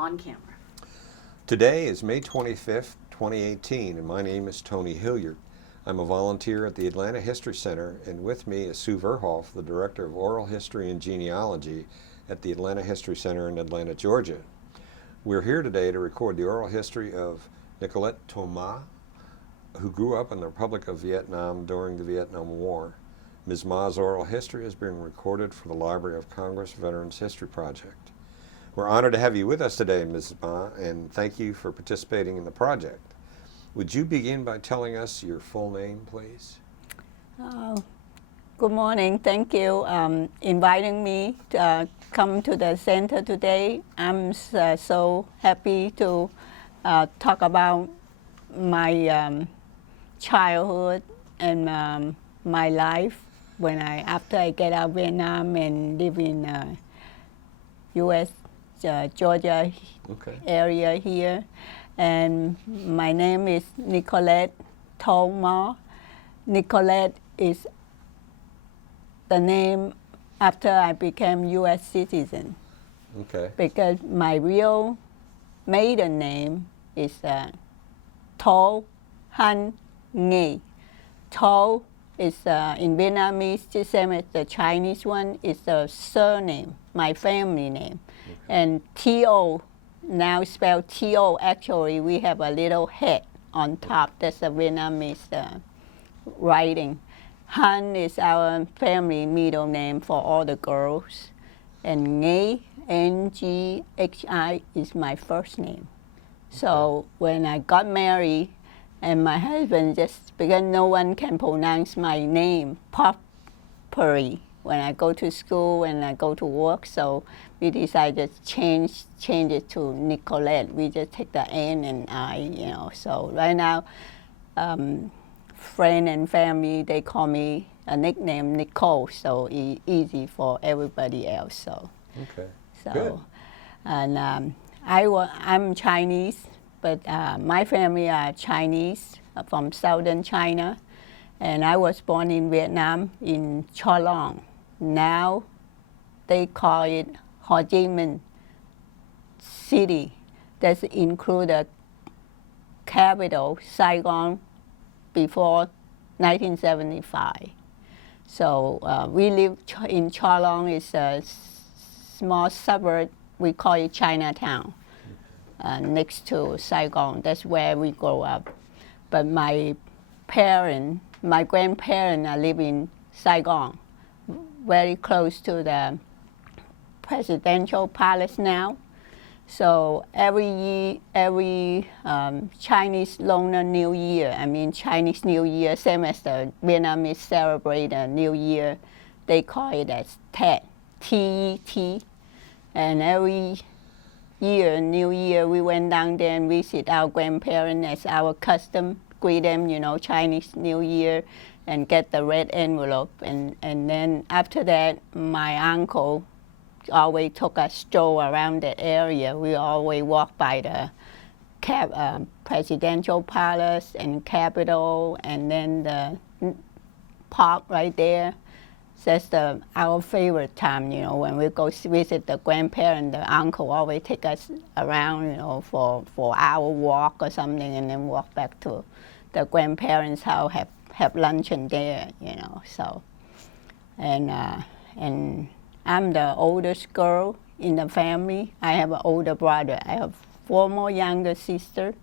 on camera. Today is May 25th, 2018, and my name is Tony Hilliard. I'm a volunteer at the Atlanta History Center, and with me is Sue Verhoff, the Director of Oral History and Genealogy at the Atlanta History Center in Atlanta, Georgia. We're here today to record the oral history of Nicolette Thomas, who grew up in the Republic of Vietnam during the Vietnam War. Ms. Ma's oral history has been recorded for the Library of Congress Veterans History Project. We're honored to have you with us today, Ms. Ma, and thank you for participating in the project. Would you begin by telling us your full name, please? Good morning. Thank you inviting me to come to the center today. I'm so happy to talk about my childhood and my life after I get out of Vietnam and live in U.S. Georgia area here. And my name is Nicolette Thomas. Nicolette is the name after I became U.S. citizen. Okay. Because my real maiden name is Tho Han Nghe. Tho is in Vietnamese, the same as the Chinese one, is the surname, my family name. Okay. And T-O, now spelled T-O, actually we have a little head on top. That's a Vietnamese writing. Han is our family middle name for all the girls. And Nghe, N-G-H-I, is my first name. So when I got married, and my husband, just because no one can pronounce my name properly when I go to school and I go to work, so we decided to change it to Nicolette. We just take the N and I, you know. So right now, friend and family, they call me a nickname Nicole, so easy for everybody else. So, okay. So, good. And I'm Chinese. But my family are Chinese from southern China, and I was born in Vietnam in Cha Long. Now they call it Ho Chi Minh City. That includes the capital, Saigon, before 1975. So we live in Cha Long. It's a small suburb. We call it Chinatown. Next to Saigon. That's where we grew up. But my grandparents are living in Saigon, very close to the presidential palace now. So every Chinese Lunar New Year, Chinese New Year, same as the Vietnamese celebrate the New Year, they call it as Tet, T-E-T. And every year, New Year, we went down there and visit our grandparents as our custom, greet them, Chinese New Year, and get the red envelope. And then after that, my uncle always took us stroll around the area. We always walk by the presidential palace and Capitol, and then the park right there. That's our favorite time, when we go visit the grandparents. The uncle always take us around, for our walk or something, and then walk back to the grandparents' house, have luncheon there, So, and I'm the oldest girl in the family. I have an older brother. I have 4 more younger sisters,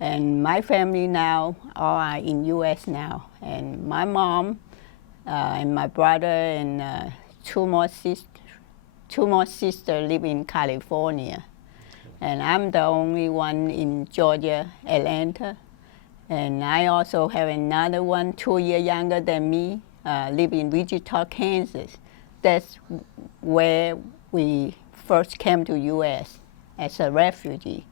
and my family now are in U.S. now, and my mom. And my brother and 2 more sisters live in California. And I'm the only one in Georgia, Atlanta. And I also have another one, 2 years younger than me, live in Wichita, Kansas. That's where we first came to U.S. as a refugee.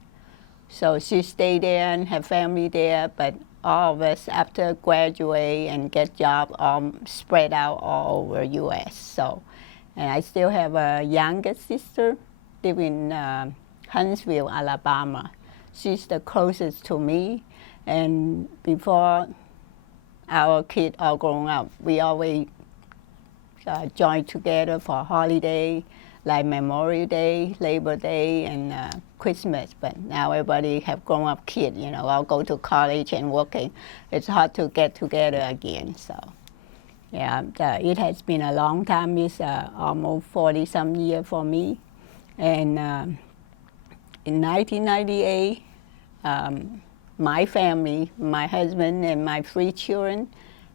So she stayed there and have family there, but all of us, after graduate and get jobs, all spread out all over U.S. So, and I still have a younger sister, live in Huntsville, Alabama. She's the closest to me, and before our kids all grown up, we always join together for holiday. like Memorial Day, Labor Day, and Christmas. But now everybody have grown-up kids, all go to college and working. It's hard to get together again. So, yeah, it has been a long time. It's almost 40-some years for me. And in 1998, my family, my husband and my 3 children,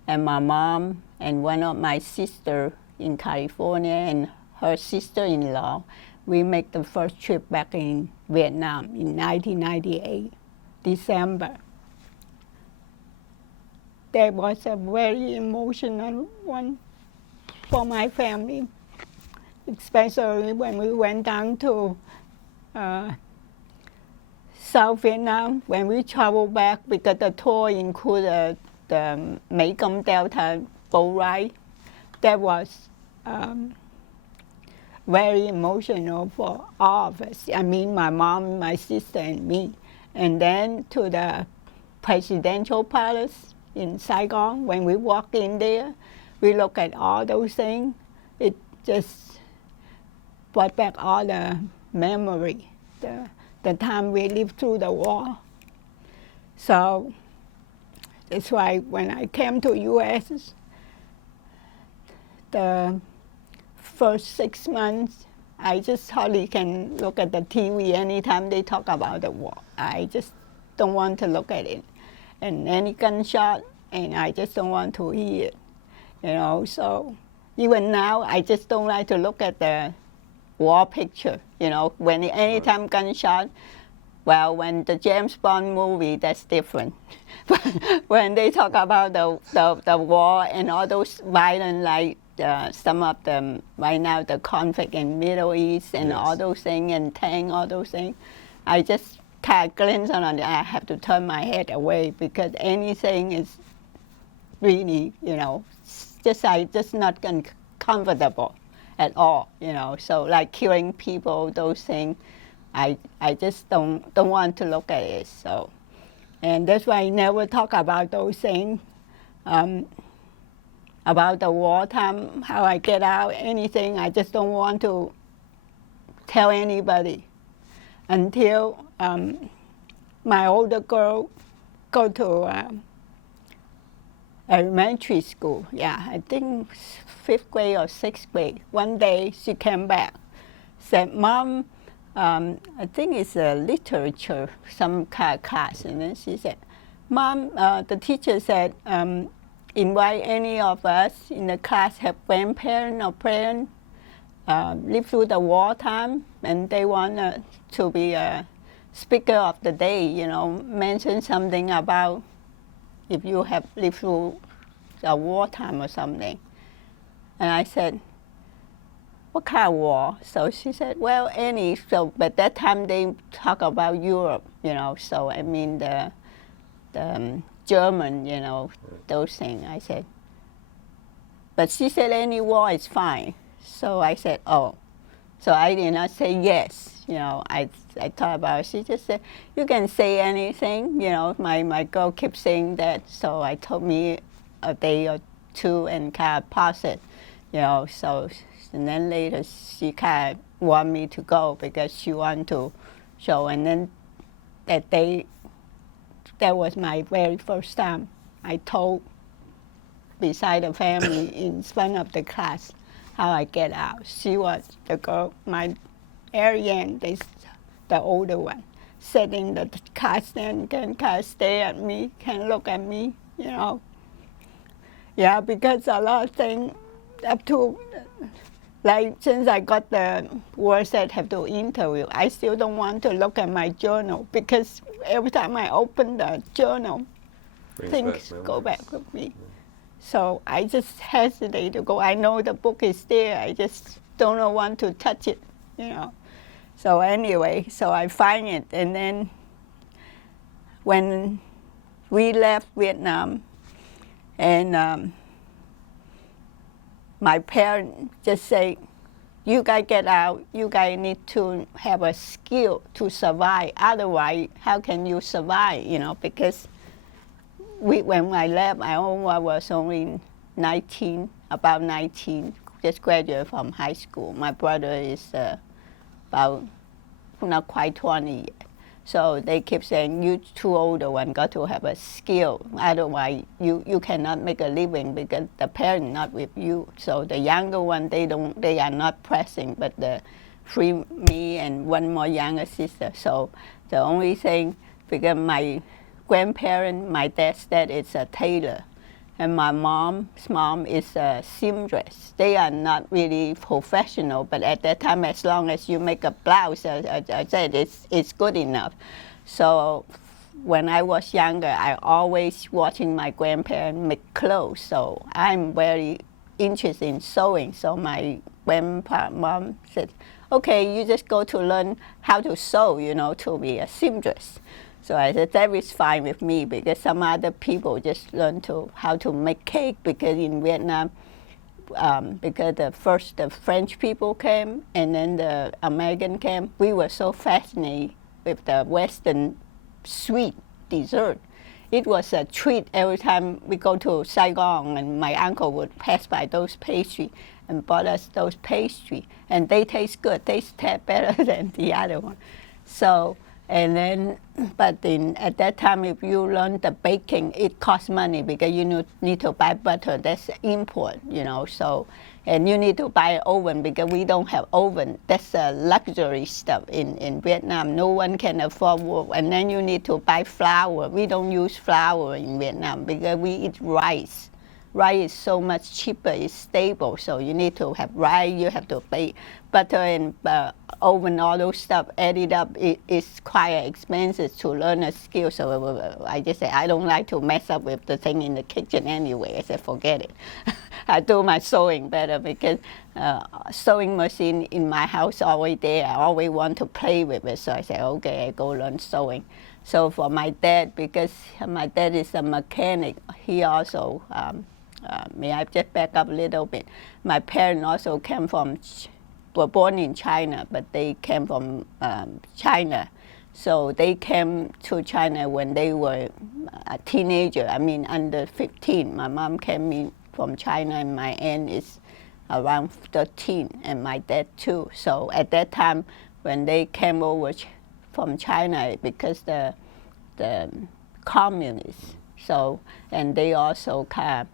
and my mom and one of my sisters in California and her sister-in-law, we make the first trip back in Vietnam in 1998, December. That was a very emotional one for my family, especially when we went down to South Vietnam. When we traveled back, because the tour included the Mekong Delta boat ride, that was very emotional for all of us. I mean, my mom, my sister, and me. And then to the presidential palace in Saigon, when we walk in there, we look at all those things. It just brought back all the memory, the time we lived through the war. So that's why when I came to U.S., the first 6 months, I just hardly can look at the TV anytime they talk about the war. I just don't want to look at it. And any gunshot, and I just don't want to hear it. So even now, I just don't like to look at the war picture, when anytime gunshot. Well, when the James Bond movie, that's different. But when they talk about the war and all those violent, like some of them right now, the conflict in Middle East and all those things, and tank, all those things, I just kind of glance on it. I have to turn my head away because anything is really, just not comfortable at all, So like killing people, those things, I just don't want to look at it. So, and that's why I never talk about those things, about the wartime, how I get out, anything. I just don't want to tell anybody until my older girl go to elementary school. Yeah, I think 5th grade or 6th grade. One day she came back, said, "Mom, I think it's a literature, some kind of class." And then she said, "Mom, the teacher said, invite any of us in the class have grandparents or parents live through the wartime, and they want to be a speaker of the day, mention something about if you have lived through a wartime or something." And I said, "What kind of war?" So she said, "Well, any." So, but that time they talk about Europe, so I mean the German, those things. I said, but she said any war is fine. So I said, oh. So I did not say yes. I thought about it. She just said, "You can say anything." My girl keeps saying that. So I told me a day or two and kind of pass it, So, and then later she kind of want me to go because she want to show. And then that day, that was my very first time I told beside the family in front of the class how I get out. She was the girl, my Ariane, the older one, sitting in the car stand, can kind of stare at me, can look at me, Yeah, because a lot of things up to, like since I got the word that have to interview, I still don't want to look at my journal because every time I open the journal, things go back with me. So I just hesitate to go. I know the book is there. I just don't want to touch it, So anyway, so I find it. And then when we left Vietnam, and my parents just say, "You guys get out. You guys need to have a skill to survive. Otherwise, how can you survive, because when I left, I was only 19, about 19, just graduated from high school. My brother is about not quite 20 yet. So they keep saying, you two older one got to have a skill. Otherwise, you cannot make a living because the parent not with you. So the younger one, they are not pressing, but me and one more younger sister. So the only thing, because my grandparent, my dad's dad is a tailor, and my mom's mom is a seamstress. They are not really professional, but at that time, as long as you make a blouse, I said it's good enough. So when I was younger, I always watching my grandparents make clothes. So I'm very interested in sewing. So my mom said, okay, you just go to learn how to sew, to be a seamstress. So I said, that is fine with me, because some other people just learn how to make cake, because in Vietnam, because the French people came and then the American came, we were so fascinated with the Western sweet dessert. It was a treat every time we go to Saigon, and my uncle would pass by those pastries and bought us those pastries, and they taste good, taste better than the other one. So, and then, at that time, if you learn the baking, it costs money, because you need to buy butter, that's import, so, and you need to buy an oven, because we don't have oven. That's a luxury stuff in Vietnam. No one can afford wood. And then you need to buy flour. We don't use flour in Vietnam, because we eat rice. Rice is so much cheaper, it's stable, so you need to have rice, you have to bake butter and oven, all those stuff added up. It's quite expensive to learn a skill, so I just say, I don't like to mess up with the thing in the kitchen anyway. I said, forget it. I do my sewing better, because sewing machine in my house always there. I always want to play with it, so I said, okay, I go learn sewing. So for my dad, because my dad is a mechanic, he also, may I just back up a little bit? My parents also were born in China, but they came from China. So they came to China when they were a teenager, under 15. My mom came in from China, and my aunt is around 13, and my dad too. So at that time, when they came over from China, because the communists, so, and they also kind of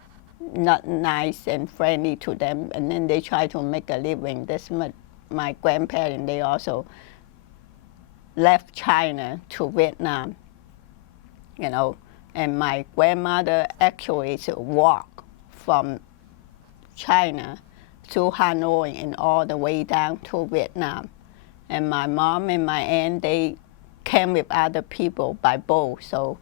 not nice and friendly to them, and then they try to make a living. That's my grandparents, they also left China to Vietnam, and my grandmother actually walked from China to Hanoi and all the way down to Vietnam. And my mom and my aunt, they came with other people by boat. So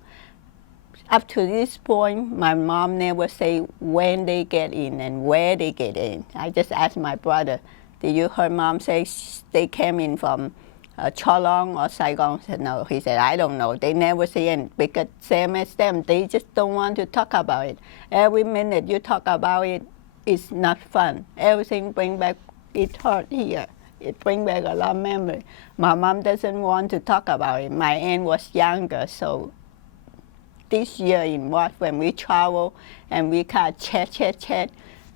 up to this point, my mom never say when they get in and where they get in. I just asked my brother, did you hear mom say they came in from Cholong or Saigon? I said, no. He said, I don't know. They never say it, because same as them, they just don't want to talk about it. Every minute you talk about it, it's not fun. Everything bring back, it hurt here. It brings back a lot of memory. My mom doesn't want to talk about it. My aunt was younger, so this year in March, when we travel and we kind of chat,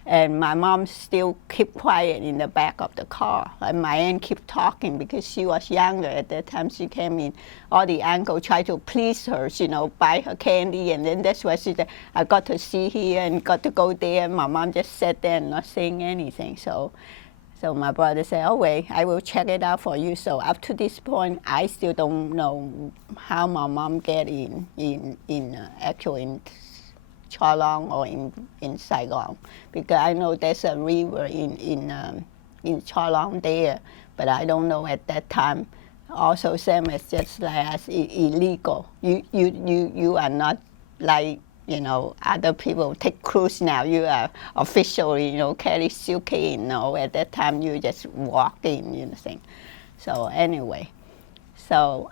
and my mom still keep quiet in the back of the car, and my aunt keep talking, because she was younger at that time. She came in, all the uncle tried to please her, buy her candy, and then that's why she said, I got to see here and got to go there, and my mom just sat there and not saying anything. So my brother said, oh wait, I will check it out for you. So up to this point, I still don't know how my mom get actually in Cholong or in Saigon, because I know there's a river in Cholong there, but I don't know at that time. Also, same as just like as illegal. You are not like other people take cruise now. You are officially carry suitcase. At that time you just walk in, thing. So anyway, so.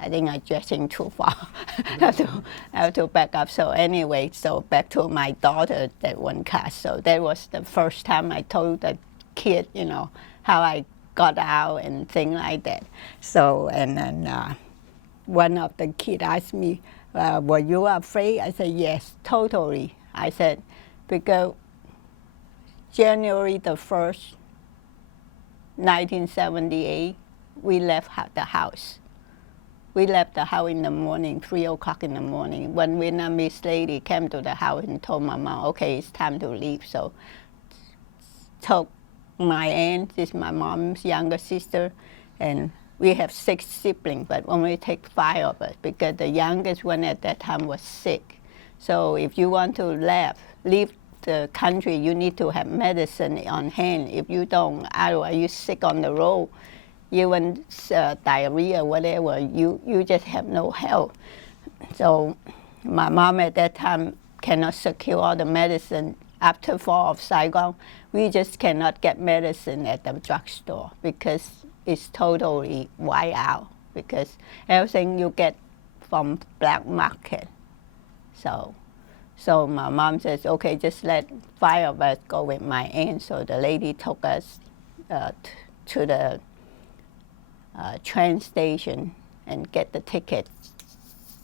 I think I'm dressing too far. I have to back up. So anyway, so back to my daughter, that one class. So that was the first time I told the kid, how I got out and things like that. So, and then one of the kids asked me, were you afraid? I said, yes, totally. I said, because January the 1st, 1978, we left the house. We left the house in the morning, 3 o'clock in the morning. One Vietnamese lady came to the house and told my mom, okay, it's time to leave. So took my aunt, this is my mom's younger sister, and we have 6 siblings, but only take 5 of us because the youngest one at that time was sick. So if you want to leave the country, you need to have medicine on hand. If you don't, otherwise you're sick on the road. Even diarrhea, whatever, you just have no help. So my mom at that time cannot secure all the medicine. After fall of Saigon, we just cannot get medicine at the drugstore because it's totally wiped out because everything you get from black market. So my mom says, okay, just let 5 of us go with my aunt. So the lady took us to the train station and get the ticket.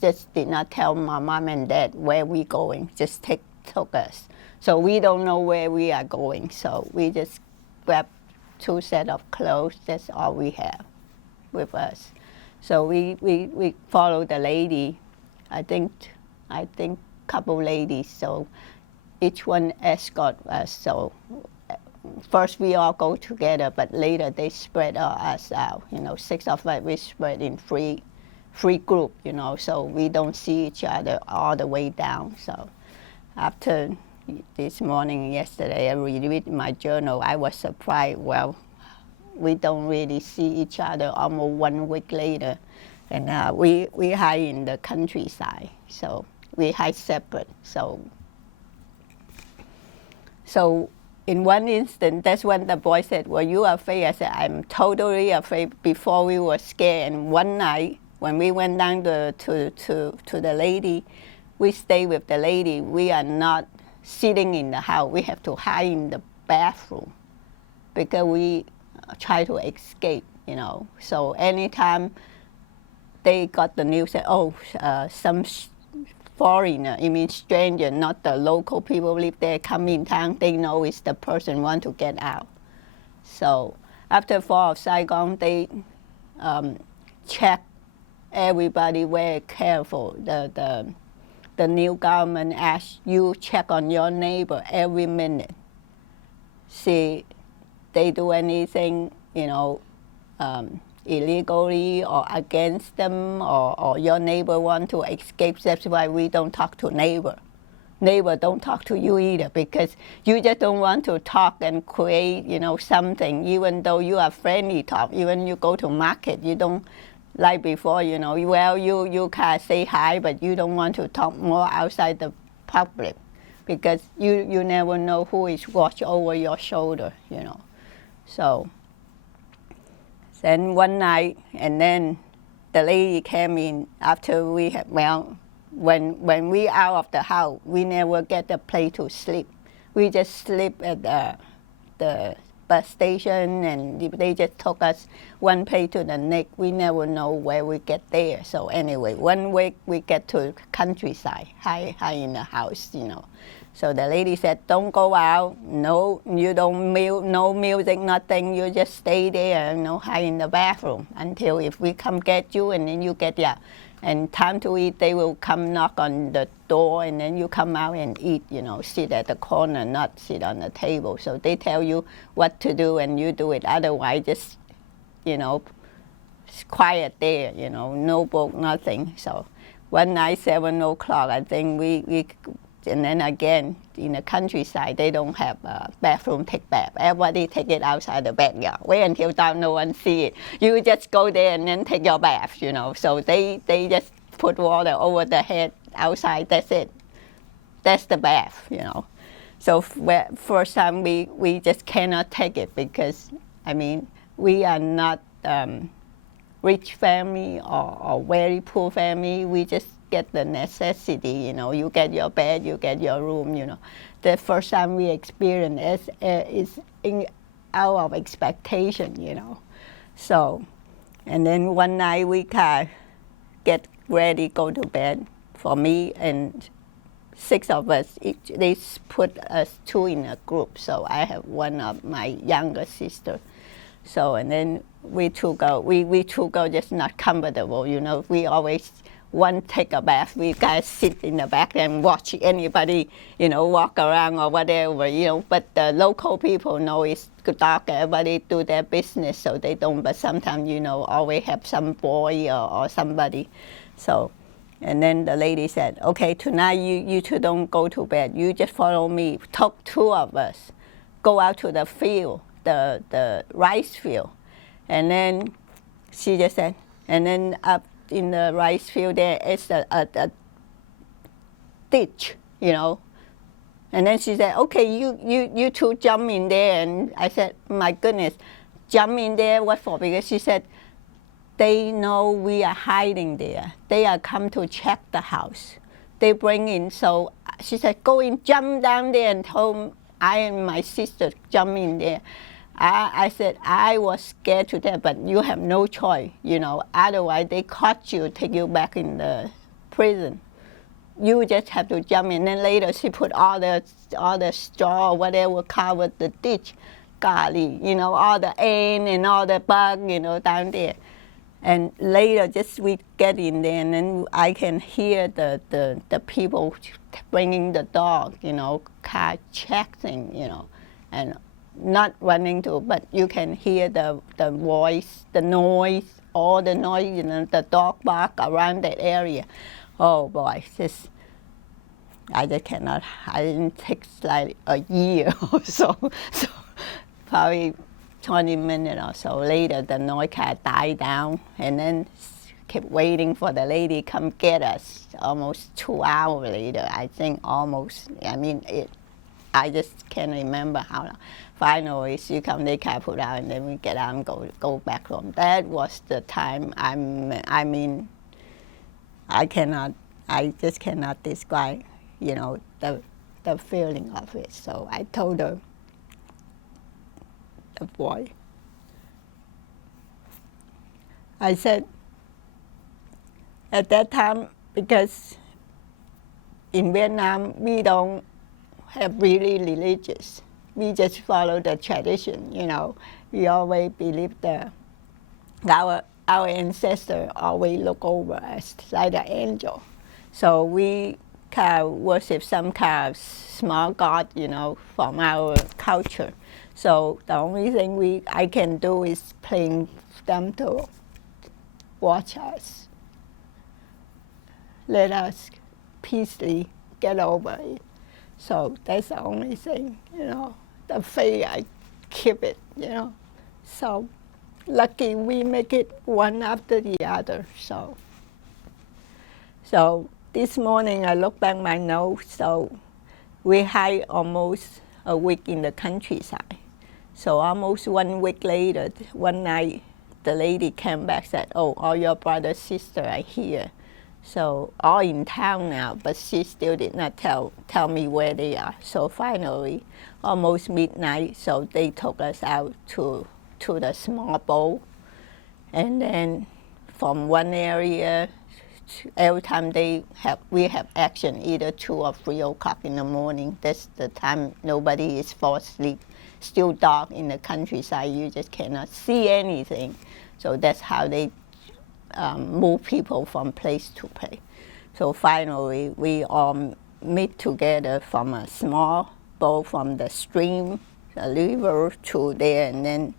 Just did not tell my mom and dad where we going, just took us. So we don't know where we are going, so we just grabbed 2 sets of clothes, that's all we have with us. So we followed the lady, I think couple ladies, so each one escort us. So first we all go together, but later they spread us out. 6 of us, we spread in three group, so we don't see each other all the way down. So after this morning, yesterday, I read my journal, I was surprised, well, we don't really see each other almost 1 week later. And we hide in the countryside, so we hide separate. So in one instant, that's when the boy said, "Were you afraid?" I said, "I'm totally afraid." Before we were scared, and one night when we went down to the lady, we stayed with the lady. We are not sitting in the house. We have to hide in the bathroom because we try to escape. So anytime they got the news that some foreigner, stranger, not the local people live there, come in town, they know it's the person want to get out. So after fall of Saigon, they check everybody very careful. The new government asks you check on your neighbor every minute. See, they do anything, illegally or against them, or your neighbor want to escape. That's why we don't talk to neighbor. Neighbor don't talk to you either because you just don't want to talk and create, something. Even though you are friendly talk, even you go to market, you don't like before, well, you can say hi, but you don't want to talk more outside the public because you never know who is watch over your shoulder, So then one night, and then the lady came in after we had, when we out of the house, we never get a place to sleep. We just sleep at the bus station, and they just took us one place to the next. We never know where we get there. So anyway, 1 week we get to countryside, high in the house, So the lady said, don't go out. No, you don't, no music, nothing. You just stay there, hide in the bathroom until if we come get you, and then you get out. And time to eat, they will come knock on the door, and then you come out and eat, sit at the corner, not sit on the table. So they tell you what to do, and you do it. Otherwise, just, quiet there, no book, nothing. So one night, 7 o'clock, I think we and then again, in the countryside, they don't have a bathroom, take bath. Everybody take it outside the backyard. Wait until down, no one see it. You just go there and then take your bath, So they just put water over the head outside, that's it. That's the bath, So first time we just cannot take it because, we are not rich family or very poor family. We just get the necessity, you get your bed, you get your room, The first time we experience is out of expectation, So, and then one night we can get ready, go to bed for me, and 6 of us. They put us 2 in a group. So I have one of my younger sister. So and then we 2 go. We 2 go just not comfortable. You know, we always one take a bath. We guys sit in the back and watch anybody, you know, walk around or whatever. You know, but the local people know it's dark. Everybody do their business, so they don't. But sometimes, you know, always have some boy or somebody. So. And then the lady said, okay, tonight you 2 don't go to bed. You just follow me. Took 2 of us, go out to the field, the rice field. And then she just said, and then up in the rice field there is a ditch, you know. And then she said, okay, you 2 jump in there. And I said, my goodness, jump in there, what for? Because she said, they know we are hiding there. They are come to check the house. They bring in, so she said, go in, jump down there, and told I and my sister jump in there. I said, I was scared to death, but you have no choice, you know. Otherwise, they caught you, take you back in the prison. You just have to jump in. Then later, she put all the straw or whatever covered the ditch, garlic, you know, all the ant and all the bug, you know, down there. And later, just we get in there, and then I can hear the people bringing the dog, you know, car checking, you know, and not running to, but you can hear the voice, the noise, all the noise, you know, the dog bark around that area. Oh boy, I just cannot. I didn't take like a year or so probably 20 minutes or so later, the noise kind of died down, and then kept waiting for the lady come get us. Almost 2 hours later, I think almost. I mean, I just can't remember how long. Finally, she come, they kind of put out, and then we get out and go back home. That was the time. I mean, I just cannot describe, you know, the feeling of it. So I told her. Boy. I said, at that time, because in Vietnam, we don't have really religious. We just follow the tradition, you know. We always believe our ancestor always look over us like an angel. So we kind of worship some kind of small god, you know, from our culture. So the only thing I can do is playing them to watch us. Let us peacefully get over it. So that's the only thing, you know. The faith, I keep it, you know. So lucky we make it one after the other. So this morning I look back my notes. So we hide almost a week in the countryside. So almost 1 week later, one night, the lady came back and said, oh, all your brothers, sisters are here. So all in town now, but she still did not tell me where they are. So finally, almost midnight, so they took us out to the small boat. And then from one area, every time we have action, either 2 or 3 o'clock in the morning. That's the time nobody is fall asleep. Still dark in the countryside, you just cannot see anything. So that's how they move people from place to place. So finally, we all meet together from a small boat from the stream, the river to there, and then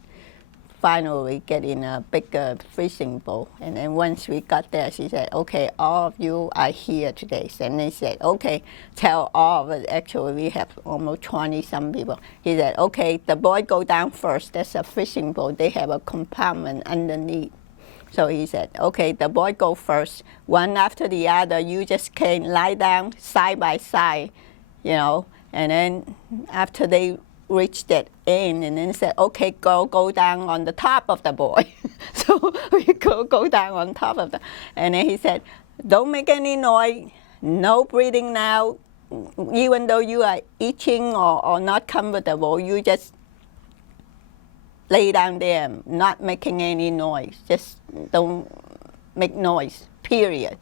finally get in a bigger fishing boat. And then once we got there, she said, okay, all of you are here today. And they said, okay, tell all of us. Actually, we have almost 20-some people. He said, okay, the boy go down first. That's a fishing boat. They have a compartment underneath. So he said, okay, the boy go first. One after the other, you just can lie down side by side, you know. And then after they reached that end, and then said, okay, go down on the top of the boy. So we go down on top of the, and then he said, don't make any noise, no breathing now. Even though you are itching or not comfortable, you just lay down there, not making any noise. Just don't make noise, period.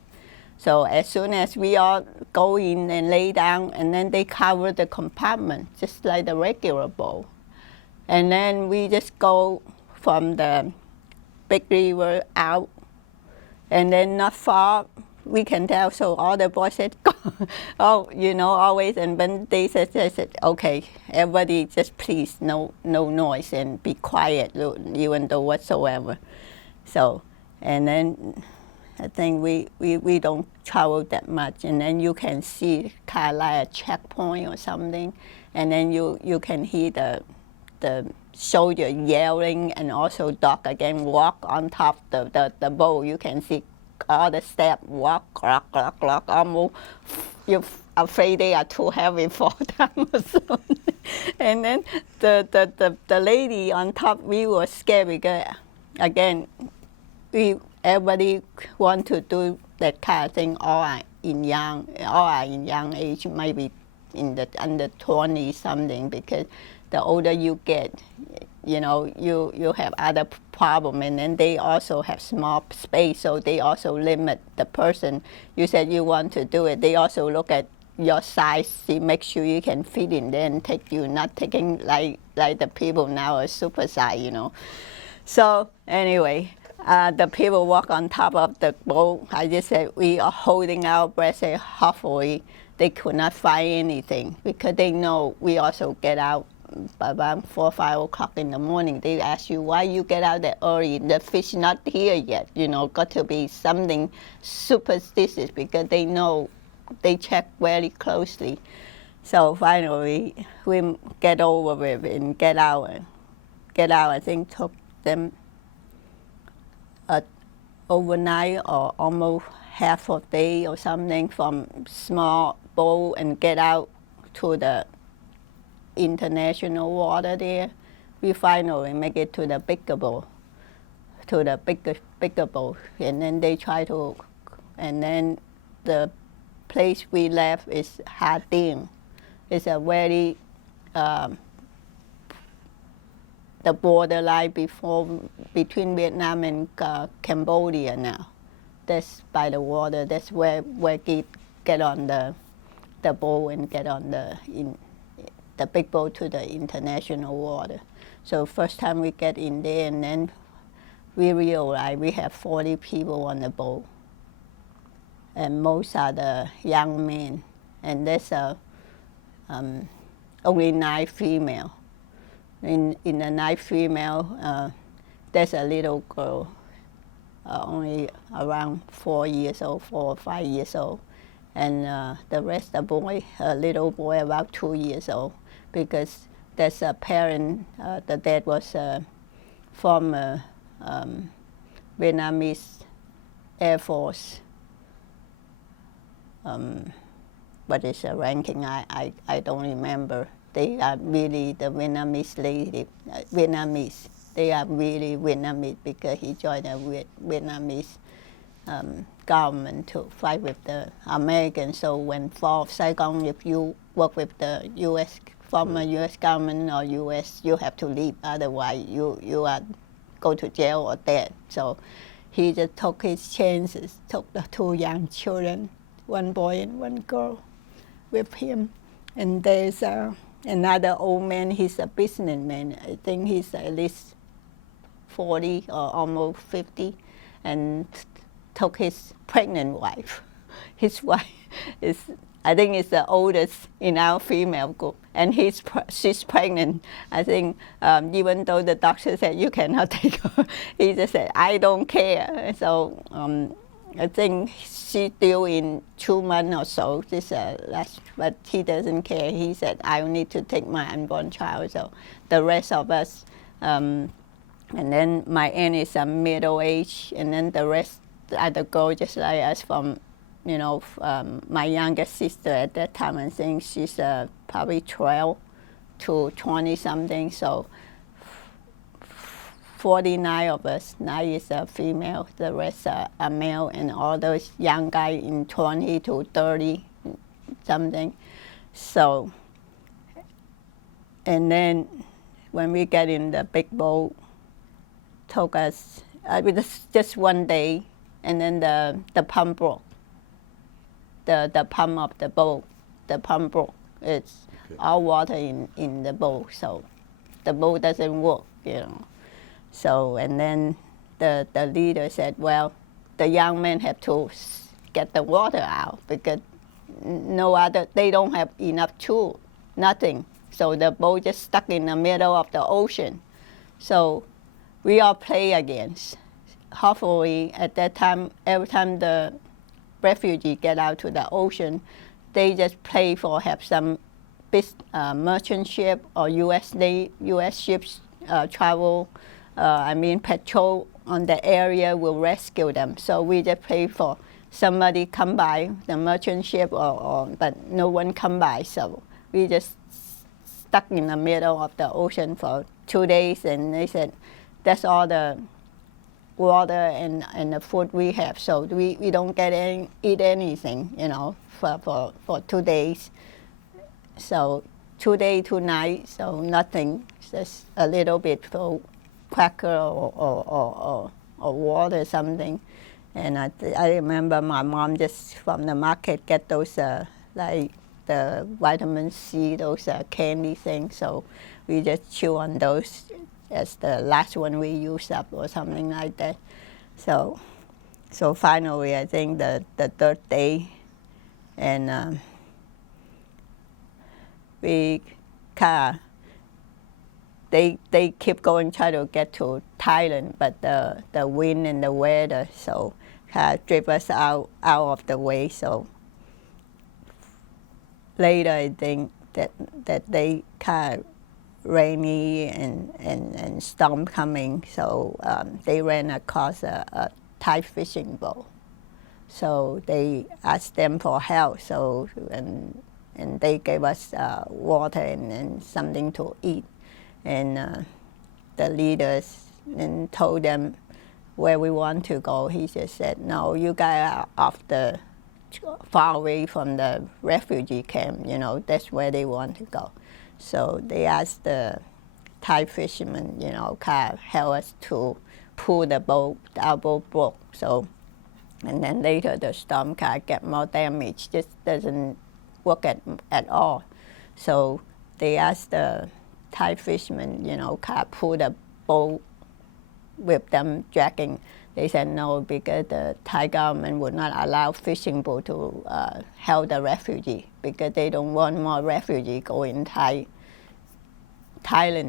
So as soon as we all go in and lay down, and then they cover the compartment, just like the regular boat. And then we just go from the big river out, and then not far, we can tell. So all the boys said, go. Oh, you know, always. And when they said, okay, everybody just please, no noise and be quiet, even though whatsoever. So, and then I think we don't travel that much. And then you can see kind of like a checkpoint or something. And then you can hear the soldier yelling, and also dog again walk on top the boat. You can see all the steps walk, almost you're afraid they are too heavy for them or something. And then the lady on top, we were scared because, again, everybody want to do that kind of thing. All are in young age, maybe in the under 20 something, because the older you get, you know, you have other problem, and then they also have small space, so they also limit the person. You said you want to do it. They also look at your size, see, make sure you can fit in there and take you, not taking like the people now are super size, you know. So anyway, the people walk on top of the boat. I just said we are holding our breath, say hopefully they could not find anything, because they know we also get out about 4 or 5 o'clock in the morning. They ask you, why you get out that early? The fish not here yet. You know, got to be something superstitious, because they know they check very closely. So finally, we get over with and get out. I think took them overnight or almost half a day or something from small boat and get out to the international water there. We finally make it to the bigger boat, bigger boat, and then they try to, and then the place we left is Ha Ding. It's a very the borderline between Vietnam and Cambodia now. That's by the water. That's where we get on the boat and get on the big boat to the international water. So first time we get in there, and then we realize we have 40 people on the boat, and most are the young men, and there's only 9 female. In the 9 female, there's a little girl, only around 4 years old, 4 or 5 years old, and the rest are boy, a little boy about 2 years old, because there's a parent, the dad was former Vietnamese Air Force. What is the ranking? I don't remember. They are really the Vietnamese lady, Vietnamese. They are really Vietnamese, because he joined the Vietnamese government to fight with the Americans. So when fall of Saigon, if you work with the U.S. former U.S. government or U.S., you have to leave. Otherwise, you are go to jail or dead. So he just took his chances, took the 2 young children, 1 boy and 1 girl, with him. And there's another old man. He's a businessman. I think he's at least 40 or almost 50, and took his pregnant wife. His wife is, I think, is the oldest in our female group, and she's pregnant. I think even though the doctor said you cannot take her, he just said, I don't care. So I think she's due in 2 months or so. This but he doesn't care. He said, I need to take my unborn child. So the rest of us, and then my aunt is a middle age, and then the rest are the girls just like us from, you know, my youngest sister at that time. I think she's probably 12 to 20 something. So 49 of us, 9 is a female, the rest are male, and all those young guys in 20 to 30 something. So, and then when we get in the big boat, took us, just 1 day, and then the pump broke. the pump of the boat. The pump broke. It's all water in the boat, so the boat doesn't work, So, and then the leader said, well, the young men have to get the water out because they don't have enough tool, nothing. So the boat just stuck in the middle of the ocean. So we all play against. Hopefully at that time, every time the refugee get out to the ocean, they just pray for have some big merchant ship or U.S. ships travel, patrol on the area will rescue them. So we just pray for somebody come by the merchant ship, but no one come by. So we just stuck in the middle of the ocean for 2 days, and they said that's all the water and the food we have, so we don't eat anything, for 2 days. So 2 days, 2 nights, so nothing, just a little bit for cracker or water, something. And I remember my mom just from the market get those like the vitamin C, those candy things. So we just chew on those as the last one we use up or something like that. So finally, I think the third day, and we they keep going, try to get to Thailand, but the wind and the weather so drove us out of the way. So later, I think that they rainy and storm coming, so they ran across a Thai fishing boat. So they asked them for help. So and they gave us water and something to eat. And the leaders and told them where we want to go. He just said, "No, you guys are far away from the refugee camp. That's where they want to go." So they asked the Thai fishermen, help us to pull the boat. Our boat broke. So, and then later the storm get more damage. Just doesn't work at all. So they asked the Thai fishermen, pull the boat with them dragging. They said no, because the Thai government would not allow fishing boat to help the refugee, because they don't want more refugee going Thailand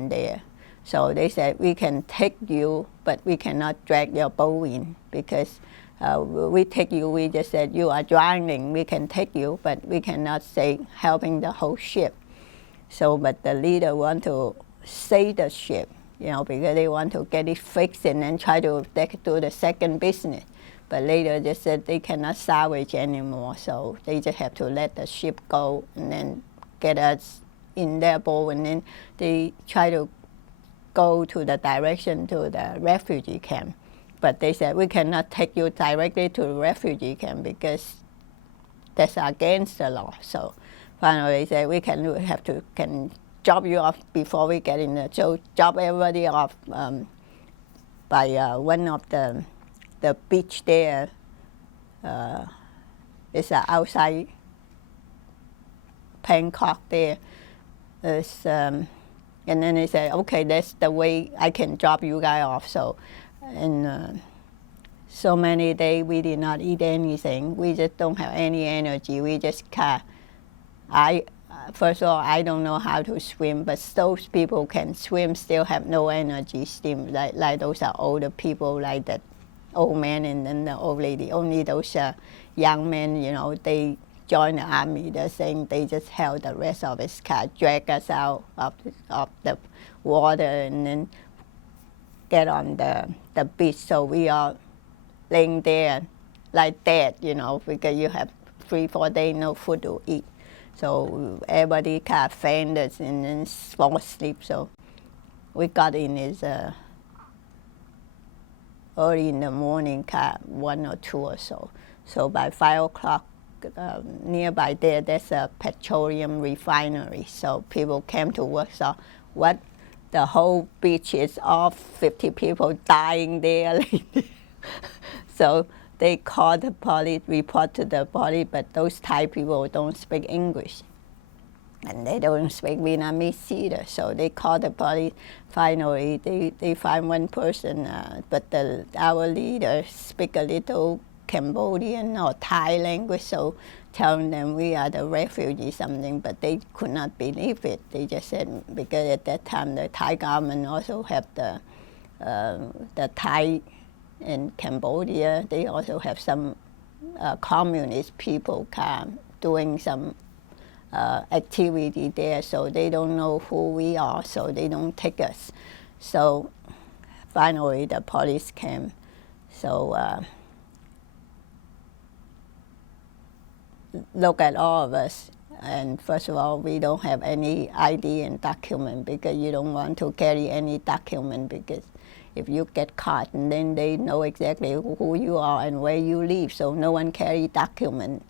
there. So they said, we can take you, but we cannot drag your boat in, because we take you, we just said you are drowning, we can take you, but we cannot say helping the whole ship. So, but the leader want to save the ship, because they want to get it fixed and then try to do the second business. But later they said they cannot salvage anymore, so they just have to let the ship go and then get us in their boat, and then they try to go to the direction to the refugee camp. But they said, we cannot take you directly to the refugee camp because that's against the law. So finally they said, we can drop you off before we get in there. So drop everybody off by one of the beach there. It's outside Bangkok there. And then they said, okay, that's the way I can drop you guys off. So, and so many days we did not eat anything. We just don't have any energy. We just first of all, I don't know how to swim, but those people can swim, still have no energy, swim, like those are older people, like that old man and then the old lady. Only those young men, they join the army. They're saying they just held the rest of us, drag us out of the water and then get on the beach. So we are laying there like dead, because you have 3-4 days no food to eat. So everybody fainted and then fall asleep. So we got in is early in the morning, 1 or 2 or so. So by 5 o'clock, nearby there's a petroleum refinery. So people came to work. So the whole beach is all 50 people dying there. So they call the police, report to the police, but those Thai people don't speak English. And they don't speak Vietnamese either, so they call the police. Finally, they find one person, but our leader speak a little Cambodian or Thai language, so telling them we are the refugees something, but they could not believe it. They just said, because at that time the Thai government also have the Thai in Cambodia, they also have some communist people come doing some activity there, so they don't know who we are, so they don't take us. So finally the police came. So look at all of us, and first of all, we don't have any ID and document, because you don't want to carry any document, because if you get caught, and then they know exactly who you are and where you live, so no one carry document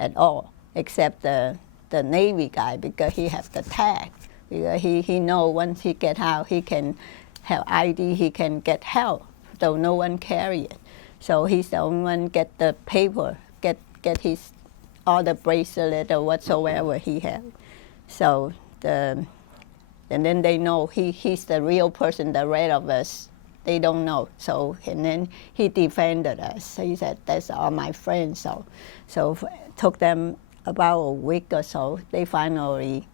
at all, except the Navy guy, because he has the tag. Because he know once he get out, he can have ID, he can get help, so no one carry it. So he's the only one get the paper, get his all the bracelet or whatsoever he had. So and then they know he's the real person. The rest of us, they don't know. So and then he defended us. So he said, "That's all my friends." So took them about a week or so. They finally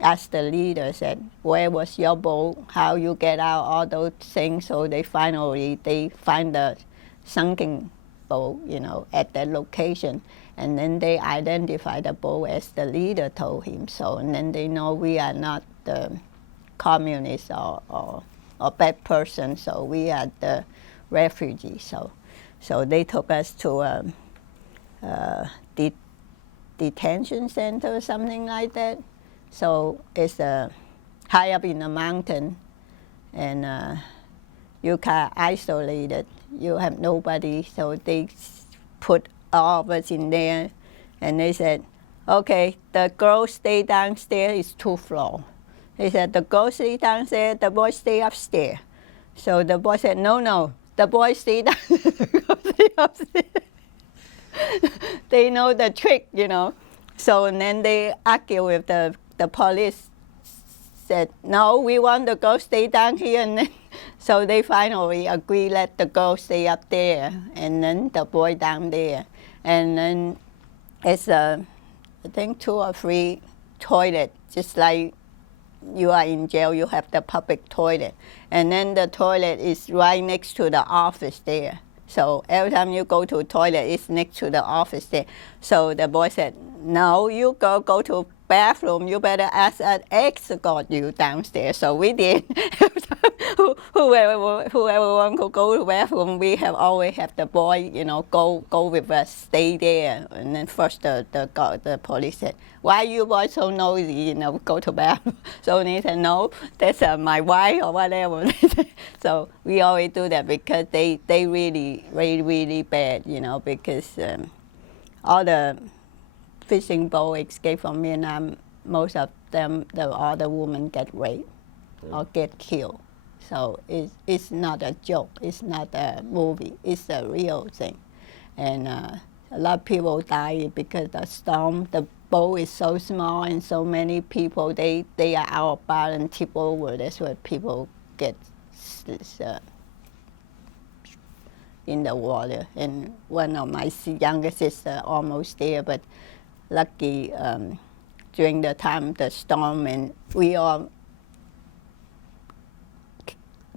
asked the leader, said, "Where was your boat? How you get out? All those things." So they find the sunken boat, at that location, and then they identify the boat as the leader told him. So and then they know we are not the communists or bad person. So we are the refugees. So they took us to detention center or something like that. So it's high up in the mountain, and you can isolate it. You have nobody, so they put all of us in there, and they said, "Okay, the girls stay downstairs. It's 2 floors." They said, "The girls stay downstairs, the boys stay upstairs." So the boy said, "No, the boys stay downstairs, the girls stay upstairs." They know the trick, So and then they argue with the police. Said, "No, we want the girls stay down here." And then, so they finally agree, let the girls stay up there, and then the boy down there. And then it's I think 2 or 3 toilets, just like you are in jail, you have the public toilet. And then the toilet is right next to the office there. So every time you go to a toilet, it's next to the office there. So the boy said, "No, you go to bathroom. You better ask an escort you downstairs." So we did. whoever wants to go to the bathroom, we have always have the boy, go with us, stay there. And then first the police said, "Why you boys so noisy? Go to bathroom." So they said, "No, that's my wife or whatever." So we always do that, because they really bad, because all the fishing boat escape from Vietnam, most of them, all the women get raped or get killed. So it's not a joke. It's not a movie. It's a real thing. And a lot of people die because the storm. The boat is so small and so many people, they are out of balance, tip over. That's where people get in the water. And one of my younger sisters almost there, but lucky during the time the storm, and we are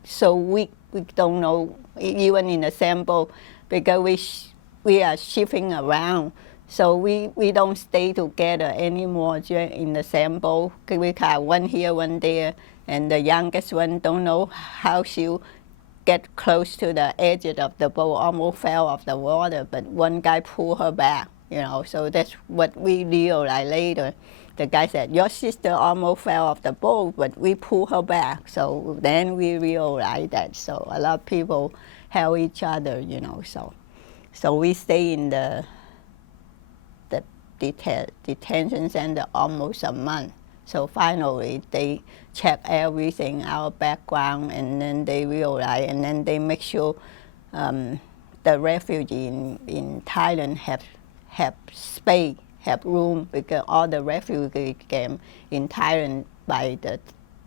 so weak, we don't know even in the same boat, because we are shifting around, so we don't stay together anymore in the same boat. We have one here, one there, and the youngest one don't know how she get close to the edge of the boat, almost fell off the water, but one guy pulled her back. So that's what we realized later. The guy said, "Your sister almost fell off the boat, but we pulled her back." So then we realized that. So a lot of people help each other, So we stay in the detention center almost a month. So finally they check everything, our background, and then they realize, and then they make sure the refugee in Thailand have space, have room, because all the refugee came in Thailand by the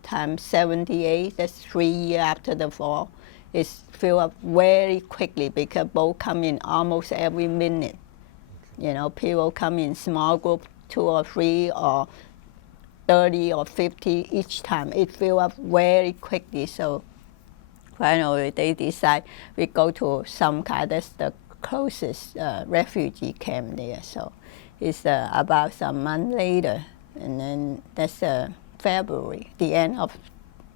time 78, that's 3 years after the fall. It's filled up very quickly because boat come in almost every minute. You know, people come in small group, 2 or 3 or 30 or 50 each time. It fill up very quickly. So finally they decide we go to some kind, that's the closest refugee camp there. So it's about some month later, and then that's February, the end of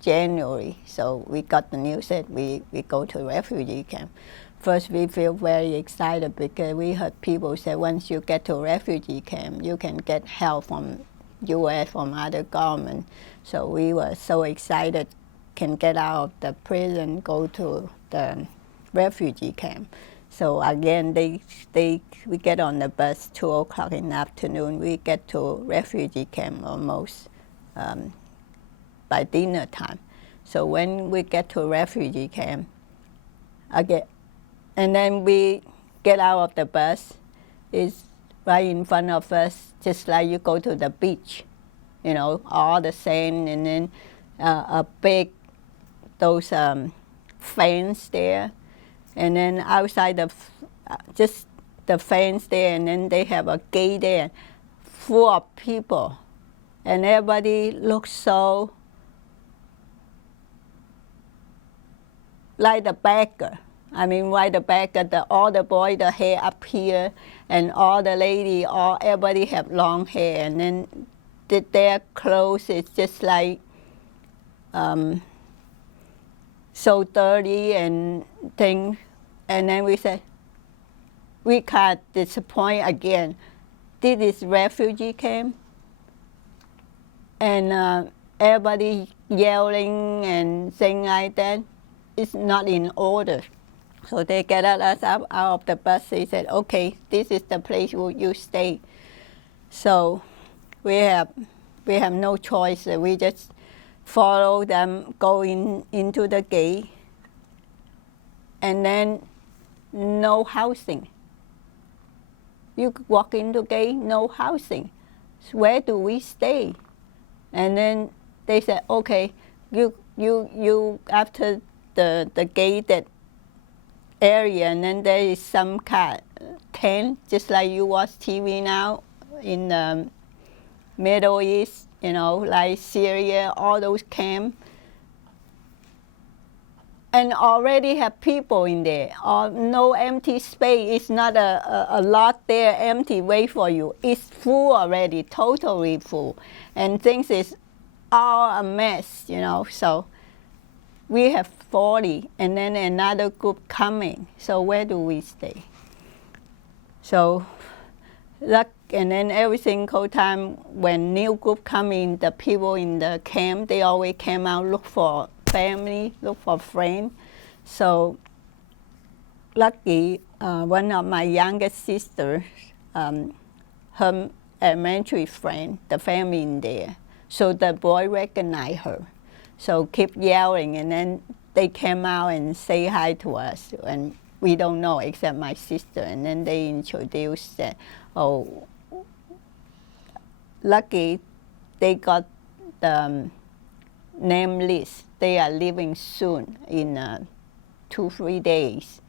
January. So we got the news that we go to refugee camp. First we feel very excited because we heard people say once you get to refugee camp, you can get help from U.S., from other government. So we were so excited, can get out of the prison, go to the refugee camp. So again, we get on the bus 2 o'clock in the afternoon. We get to refugee camp almost by dinner time. So when we get to refugee camp, again, and then we get out of the bus, it's right in front of us, just like you go to the beach, you know, all the sand, and then a big, those fence there, and then outside just the fence there, and then they have a gate there, full of people, and everybody looks so like the beggar. I mean, like the beggar, all the boys, the hair up here, and all the lady, everybody have long hair, and then their clothes is just like so dirty and things. And then we said, we can't disappoint again. This is refugee camp, and everybody yelling and things like that. It's not in order. So they get us out of the bus. They said, okay, this is the place you stay. So we have no choice. We just follow them, go into the gate, and then no housing. You walk into the gate, no housing. So where do we stay? And then they said, okay, you after the gate, that area, and then there is some kind of tent, just like you watch TV now in the Middle East, you know, like Syria, all those camps. And already have people in there, or no empty space. It's not a lot there empty wait for you. It's full already, totally full. And things is all a mess, you know. So we have 40, and then another group coming. So where do we stay? So, and then every single time when new group come in, the people in the camp, they always came out, look for family, look for friends. So lucky, one of my youngest sisters, her elementary friend, the family in there. So the boy recognized her. So keep yelling, and then they came out and say hi to us, and we don't know except my sister. And then they introduced that, oh, lucky they got the name list. They are leaving soon in 2-3 days.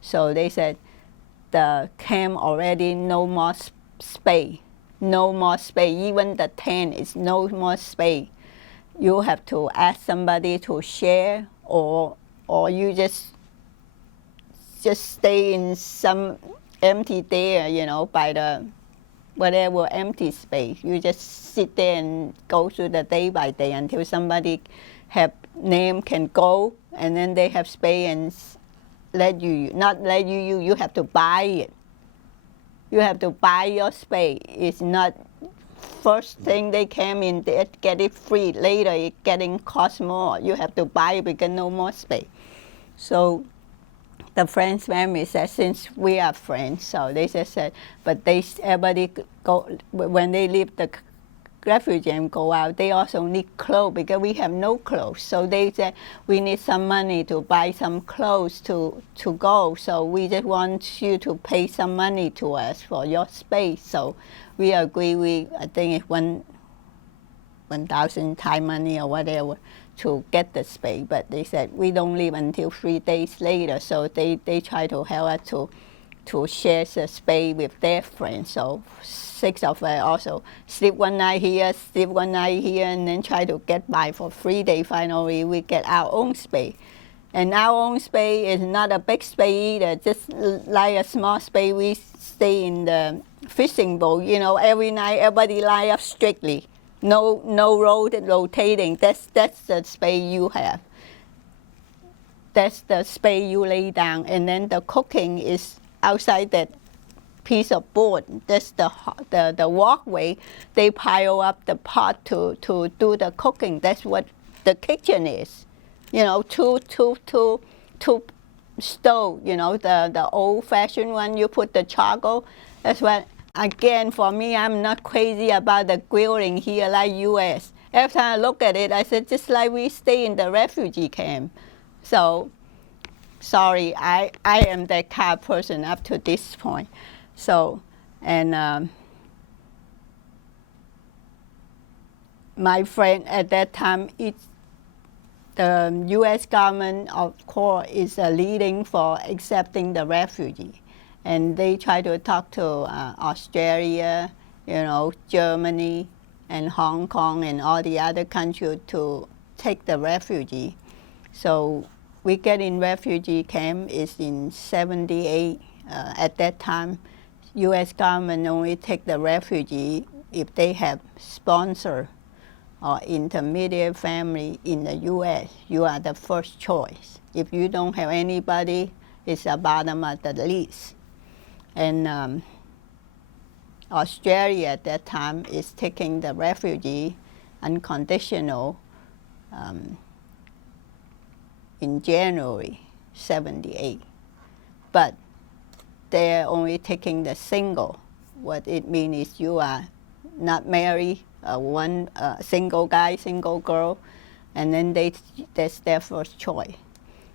So they said the camp already no more space, no more space. Even the tent is no more space. You have to ask somebody to share, or you just stay in some empty there, you know, by the whatever empty space. You just sit there and go through the day by day until somebody have name can go, and then they have space and let you, not let you have to buy it. You have to buy your space. It's not first thing they came in, they get it free. Later, it getting cost more. You have to buy it because no more space. So the friends' family said, since we are friends, so they just said, but everybody go, when they leave the refugees go out, they also need clothes because we have no clothes. So they said we need some money to buy some clothes to go. So we just want you to pay some money to us for your space. So we agree. I think it's 1,000 Thai money or whatever to get the space. But they said we don't leave until 3 days later. So they try to help us to share the space with their friends. So 6 of us also sleep one night here, sleep one night here, and then try to get by for 3 days. Finally, we get our own space. And our own space is not a big space either, just like a small space. We stay in the fishing boat. You know, every night everybody line up strictly. No rotating. That's the space you have. That's the space you lay down. And then the cooking is outside that piece of board. That's the walkway. They pile up the pot to do the cooking. That's what the kitchen is. You know, two stove. You know, the old-fashioned one. You put the charcoal. That's what. Again, for me, I'm not crazy about the grilling here like U.S. Every time I look at it, I said just like we stay in the refugee camp. So, sorry, I am that kind of person up to this point. So, and my friend at that time, the U.S. government, of course, is leading for accepting the refugee. And they try to talk to Australia, you know, Germany, and Hong Kong, and all the other countries to take the refugee. So we get in refugee camp is in 78. At that time, U.S. government only take the refugee if they have sponsor or intermediate family in the U.S. You are the first choice. If you don't have anybody, it's the bottom of the list. And Australia at that time is taking the refugee unconditional in January 78. But they're only taking the single. What it means is you are not married, one single guy, single girl, and then that's their first choice.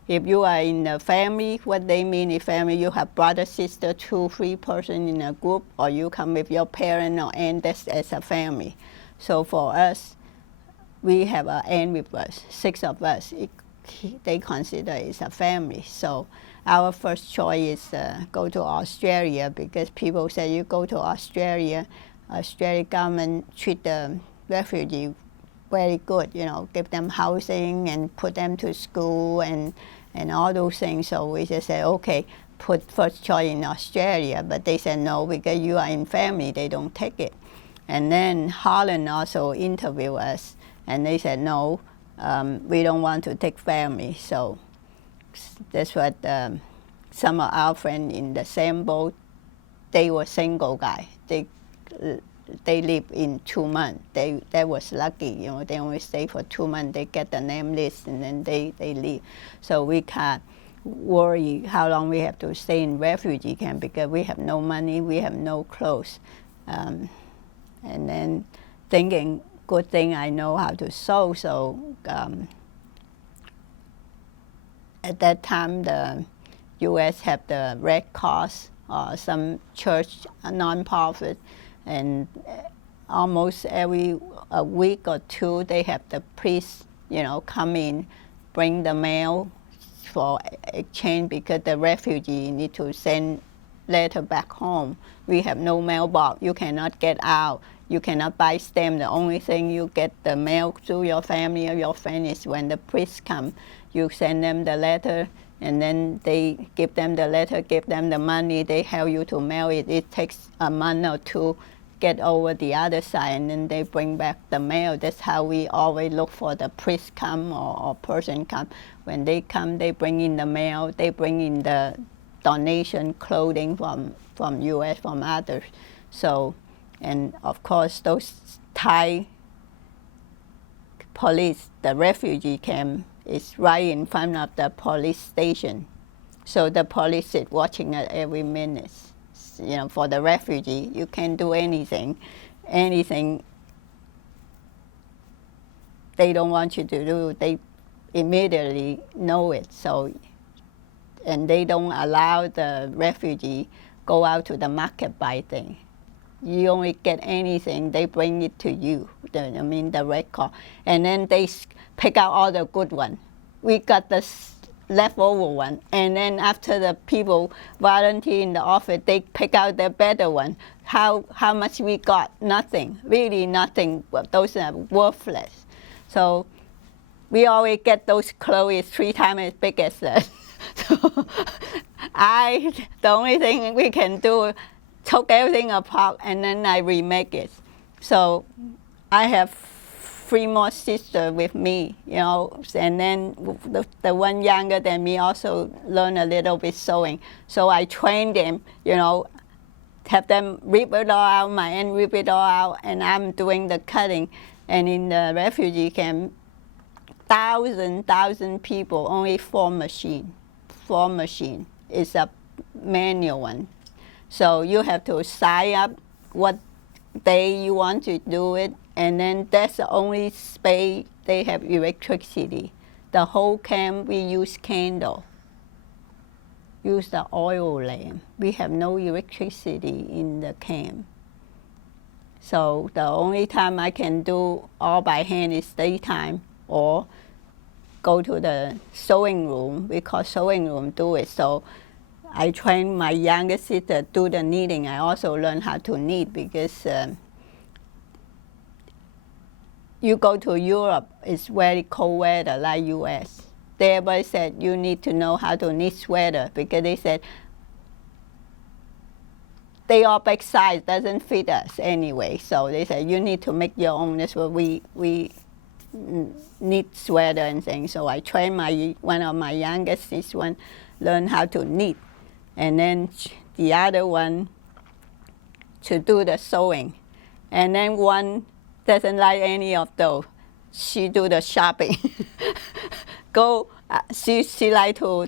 If you are in a family, what they mean is family, you have brother, sister, 2, 3 persons in a group, or you come with your parent or aunt, that's as a family. So for us, we have an aunt with us, 6 of us. They consider it's a family. So our first choice is go to Australia, because people say you go to Australia, Australian government treat the refugee very good, you know, give them housing and put them to school and all those things. So we just said, okay, put first choice in Australia. But they said no, because you are in family, they don't take it. And then Holland also interviewed us, and they said no, we don't want to take family. So that's what some of our friends in the same boat, they were single guy. They live in 2 months. They was lucky, you know. They only stay for 2 months. They get the name list and then they leave. So we can't worry how long we have to stay in refugee camp, because we have no money, we have no clothes, and then thinking, good thing I know how to sew. So at that time, the U.S. have the Red Cross or some church non-profit. And almost every week or 2, they have the priest, you know, come in, bring the mail for exchange, because the refugee need to send letter back home. We have no mailbox. You cannot get out. You cannot buy stamp. The only thing you get the mail to your family or your friend is when the priest come. You send them the letter, and then they give them the letter, give them the money. They help you to mail it. It takes a month or 2 get over the other side, and then they bring back the mail. That's how we always look for the priest come or person come. When they come, they bring in the mail. They bring in the donation clothing from U.S., from others. So, and of course, those Thai police, the refugee camp is right in front of the police station. So the police is watching it every minute. You know, for the refugee, you can't do anything they don't want you to do, they immediately know it. So, and they don't allow the refugee go out to the market buy things. You only get anything, they bring it to you, the record. And then they pick out all the good one. We got the leftover one. And then after the people volunteer in the office, they pick out the better one. How much we got? Nothing, really nothing. Those are worthless. So we always get those clothes 3 times as big as that. So the only thing we can do, took everything apart and then I remake it. So I have 3 more sisters with me, and then the one younger than me also learned a little bit sewing. So I trained them, have them rip it all out, my end rip it all out, and I'm doing the cutting. And in the refugee camp, thousand people, only 4 machine. 4 machine is a manual one. So you have to sign up what day you want to do it, and then that's the only space they have electricity. The whole camp we use candle, use the oil lamp. We have no electricity in the camp. So the only time I can do all by hand is daytime, or go to the sewing room. We call sewing room, do it. So I trained my younger sister to do the knitting. I also learned how to knit because you go to Europe, it's very cold weather like US. Everybody said you need to know how to knit sweater because they said they all big size, doesn't fit us anyway. So they said you need to make your own. That's what we knit sweater and things. So I trained one of my youngest sisters learn how to knit. And then the other one to do the sewing. And then one doesn't like any of those. She do the shopping. She like to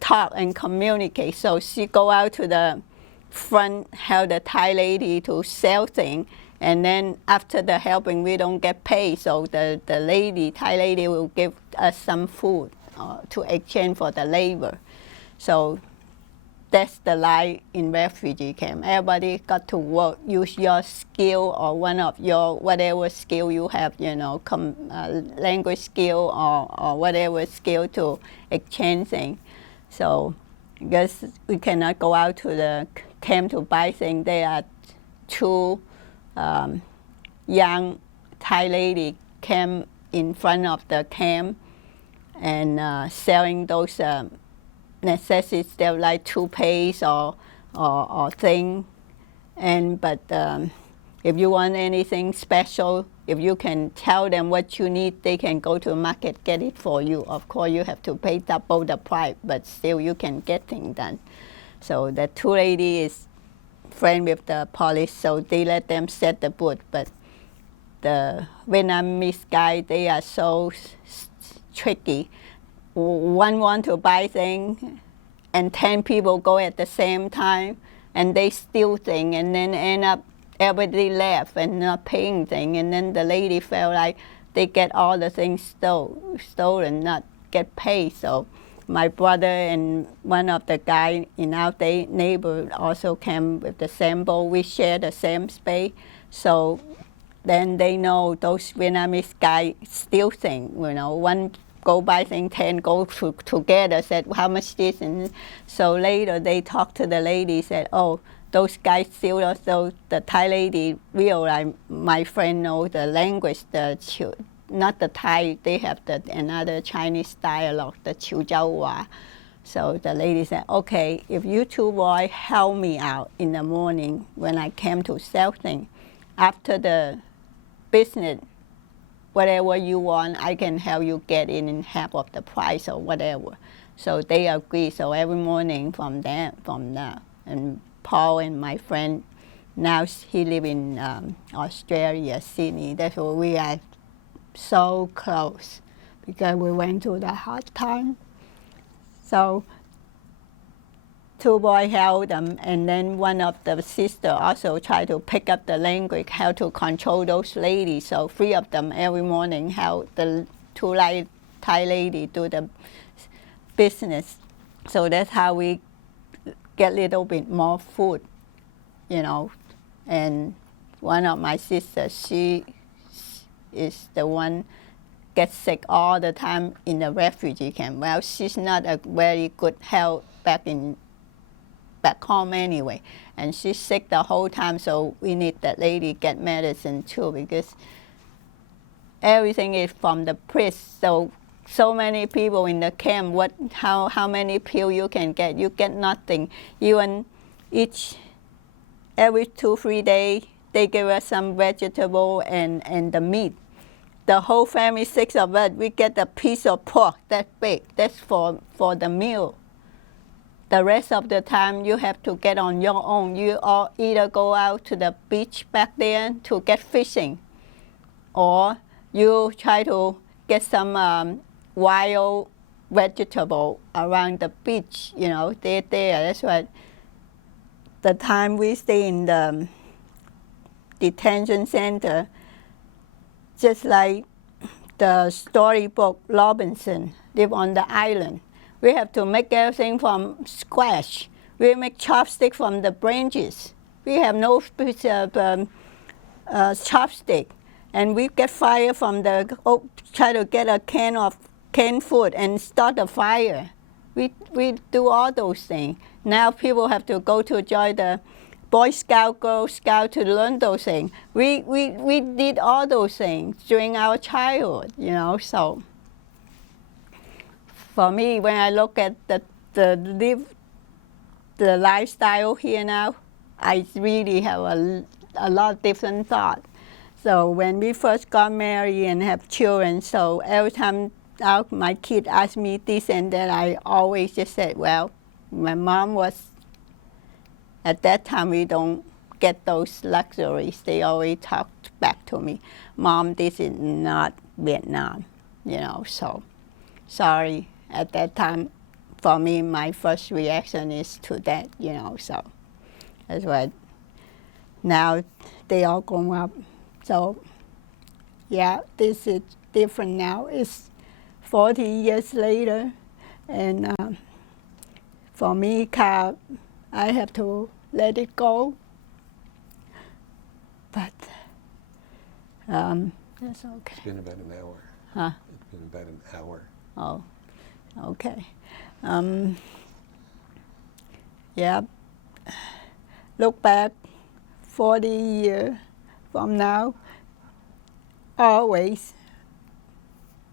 talk and communicate. So she go out to the front, help the Thai lady to sell things. And then after the helping, we don't get paid. So the Thai lady will give us some food to exchange for the labor. So that's the life in refugee camp. Everybody got to work, use your skill or one of your whatever skill you have, language skill or whatever skill to exchange things. So because we cannot go out to the camp to buy things, there are 2 young Thai lady came in front of the camp and selling those necessities. They're like toothpaste or thing. But if you want anything special, if you can tell them what you need, they can go to the market, get it for you. Of course, you have to pay double the price, but still you can get things done. So the 2 ladies is friend with the police, so they let them set the booth. But the Vietnamese guy, they are so tricky. One want to buy things, and 10 people go at the same time, and they steal things, and then end up everybody left and not paying things, and then the lady felt like they get all the things stolen, not get paid. So my brother and one of the guys in our neighbor also came with the same boat. We share the same space, so then they know those Vietnamese guys steal things. One go buy things, 10 go together, said how much this, and so later they talked to the lady, said, oh, those guys steal us. So the Thai lady realized my friend knows the language, not the Thai, they have another Chinese dialogue, the Chiu Jiao Hua. So the lady said, okay, if you 2 boys help me out in the morning when I came to sell things, after the business, whatever you want, I can help you get it in half of the price or whatever. So they agree. So every morning from now. And Paul and my friend, now he live in Australia, Sydney. That's where we are so close because we went through the hard time. So two boys held them, and then one of the sister also tried to pick up the language, how to control those ladies. So three of them every morning help the two Thai lady do the business. So that's how we get a little bit more food, you know. And one of my sisters, she is the one gets sick all the time in the refugee camp. Well, she's not a very good health back home anyway, and she's sick the whole time. So we need that lady get medicine too, because everything is from the priest. So many people in the camp. How many pills you can get? You get nothing. Even every 2-3 days they give us some vegetable and the meat. The whole family, 6 of us, we get a piece of pork that big. That's for the meal. The rest of the time you have to get on your own. You all either go out to the beach back there to get fishing, or you try to get some wild vegetable around the beach. You know, they're there. That's why the time we stay in the detention center, just like the storybook Robinson live on the island. We have to make everything from scratch. We make chopstick from the branches. We have no piece of chopstick. And we get fire from try to get a can of canned food and start a fire. We do all those things. Now people have to go to join the Boy Scout, Girl Scout to learn those things. We did all those things during our childhood, you know. So for me, when I look at the lifestyle here now, I really have a lot of different thoughts. So when we first got married and have children, so every time my kid asked me this and that, I always just said, well, my mom was, at that time we don't get those luxuries. They always talked back to me, Mom, this is not Vietnam, you know, so sorry. At that time, for me, my first reaction is to that, you know, so that's why now they all grown up. So yeah, this is different now. It's 40 years later, and for me, I have to let it go. But that's okay. It's been about an hour. Huh? It's been about an hour. Oh, okay. Yeah. Look back 40 years from now, always,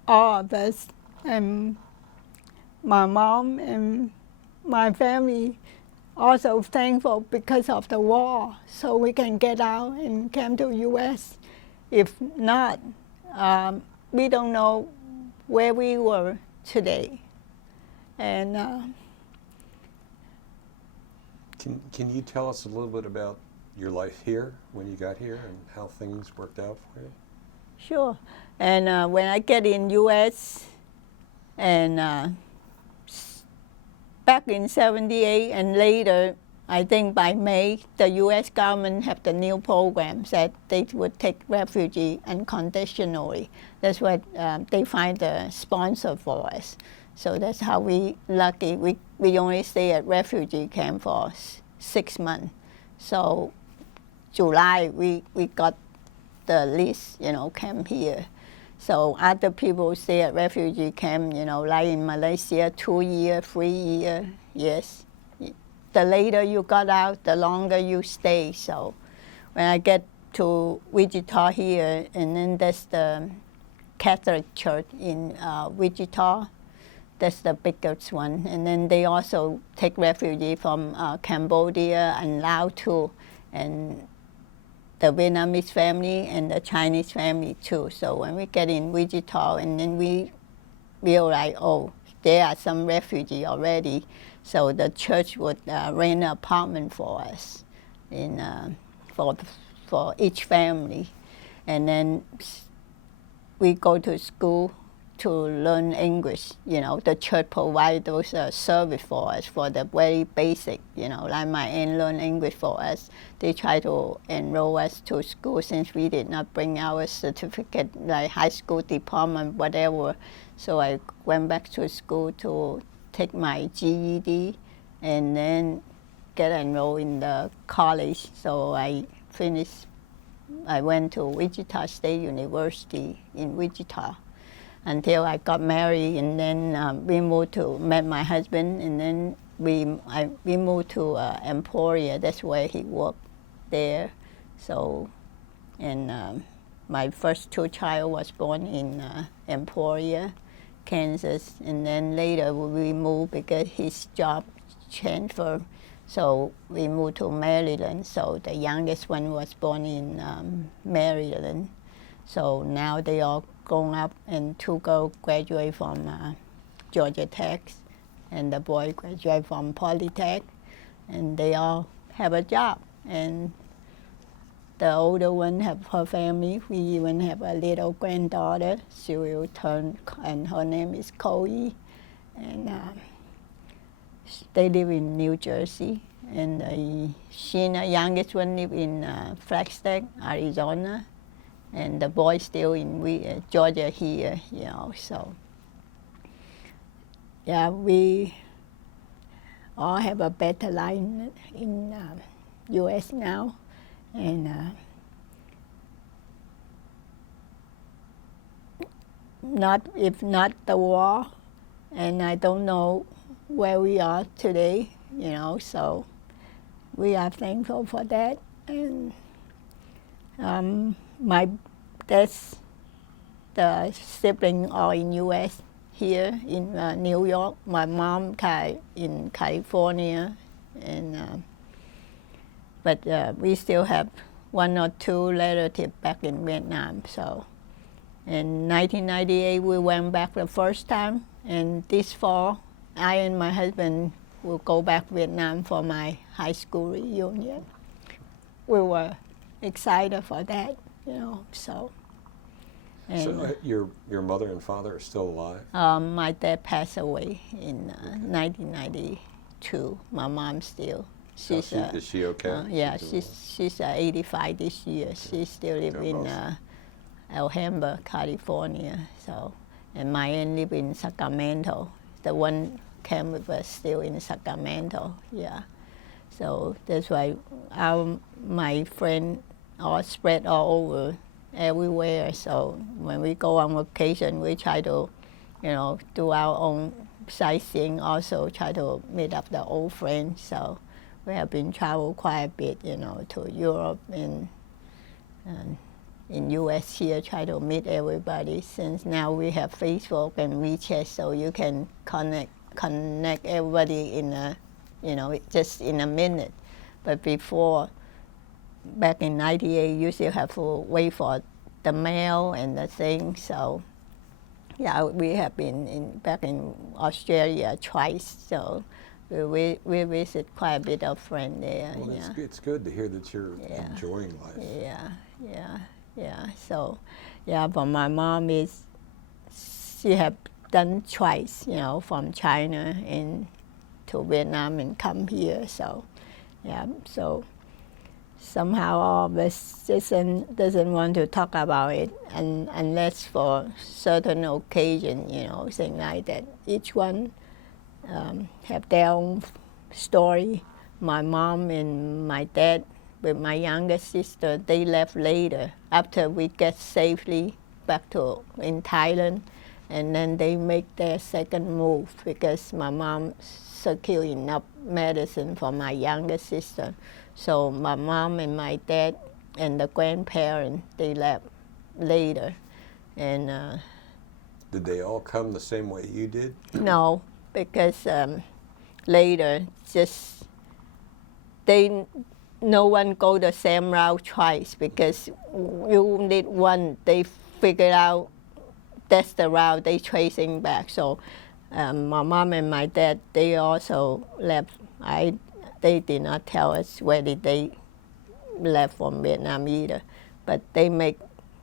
all of us, and my mom and my family, also thankful because of the war, so we can get out and come to U.S. If not, we don't know where we were today. And Can you tell us a little bit about your life here when you got here and how things worked out for you? sure. And when I get in U.S. and back in 78 and later, I think by May, the U.S. government have the new programs that they would take refugee unconditionally. That's what they find the sponsor for us. So that's how we lucky. We only stay at refugee camp for 6 months. So July, we got the list, you know, camp here. So other people stay at refugee camp, you know, like in Malaysia, 2 years, 3 years, yes. The later you got out, the longer you stay. So when I get to Wichita here, and then there's the Catholic Church in Wichita, that's the biggest one. And then they also take refugee from Cambodia and Laos too, and the Vietnamese family and the Chinese family too. So when we get in Wichita, and then we realize, oh, there are some refugees already. So the church would rent an apartment for us, for each family, and then we go to school to learn English. The church provide those service for us for the very basic. Like my aunt learn English for us. They try to enroll us to school since we did not bring our certificate, like high school diploma, whatever. So I went back to school to take my GED and then get enrolled in the college. So I went to Wichita State University in Wichita until I got married, and then we met my husband, and then we moved to Emporia. That's where he worked there. So, and my first two child was born in Emporia, Kansas, and then later we moved because his job transferred. So we moved to Maryland. So the youngest one was born in Maryland. So now they all grown up, and two girls graduate from Georgia Tech, and the boy graduate from Polytech, and they all have a job. And the older one have her family. We even have a little granddaughter. She will turn, and her name is Chloe, and they live in New Jersey, and Sheena, youngest one, live in Flagstaff, Arizona, and the boy still in Georgia here, So, yeah, we all have a better life in U.S. now, and if not the war, and I don't know where we are today, so we are thankful for that. And the siblings are in U.S. here in New York. My mom in California, and but we still have one or two relatives back in Vietnam. So in 1998 we went back the first time, and this fall I and my husband will go back to Vietnam for my high school reunion. We were excited for that, so. So your mother and father are still alive? My dad passed away in 1992. My mom still. Is she okay? Yeah, she's 85 this year. She still lives in Alhambra, California. So, and my aunt lives in Sacramento. The one came with us still in Sacramento. Yeah. So that's why my friends are spread all over, everywhere. So when we go on vacation, we try to, do our own sightseeing. Also try to meet up the old friends. So we have been travel quite a bit, to Europe and in U.S. here. Try to meet everybody. Since now we have Facebook and WeChat, so you can connect everybody in just in a minute. But before, back in '98, you still have to wait for the mail and the thing. So, yeah, we have been back in Australia twice. So, we visit quite a bit of friends there. Well, it's good to hear that you're enjoying life. Yeah. So, yeah, but my mom she have done twice, from China to Vietnam and come here. So, yeah, so somehow all of us doesn't want to talk about it, unless for certain occasion, things like that. Each one have their own story. My mom and my dad, with my younger sister, they left later after we get safely back in Thailand, and then they make their second move because my mom secured enough medicine for my younger sister. So my mom and my dad and the grandparents, they left later. And did they all come the same way you did? No, because later no one go the same route twice, because you need one. They figured out that's the route they tracing back. So my mom and my dad, they also left. They did not tell us where did they left from Vietnam either, but they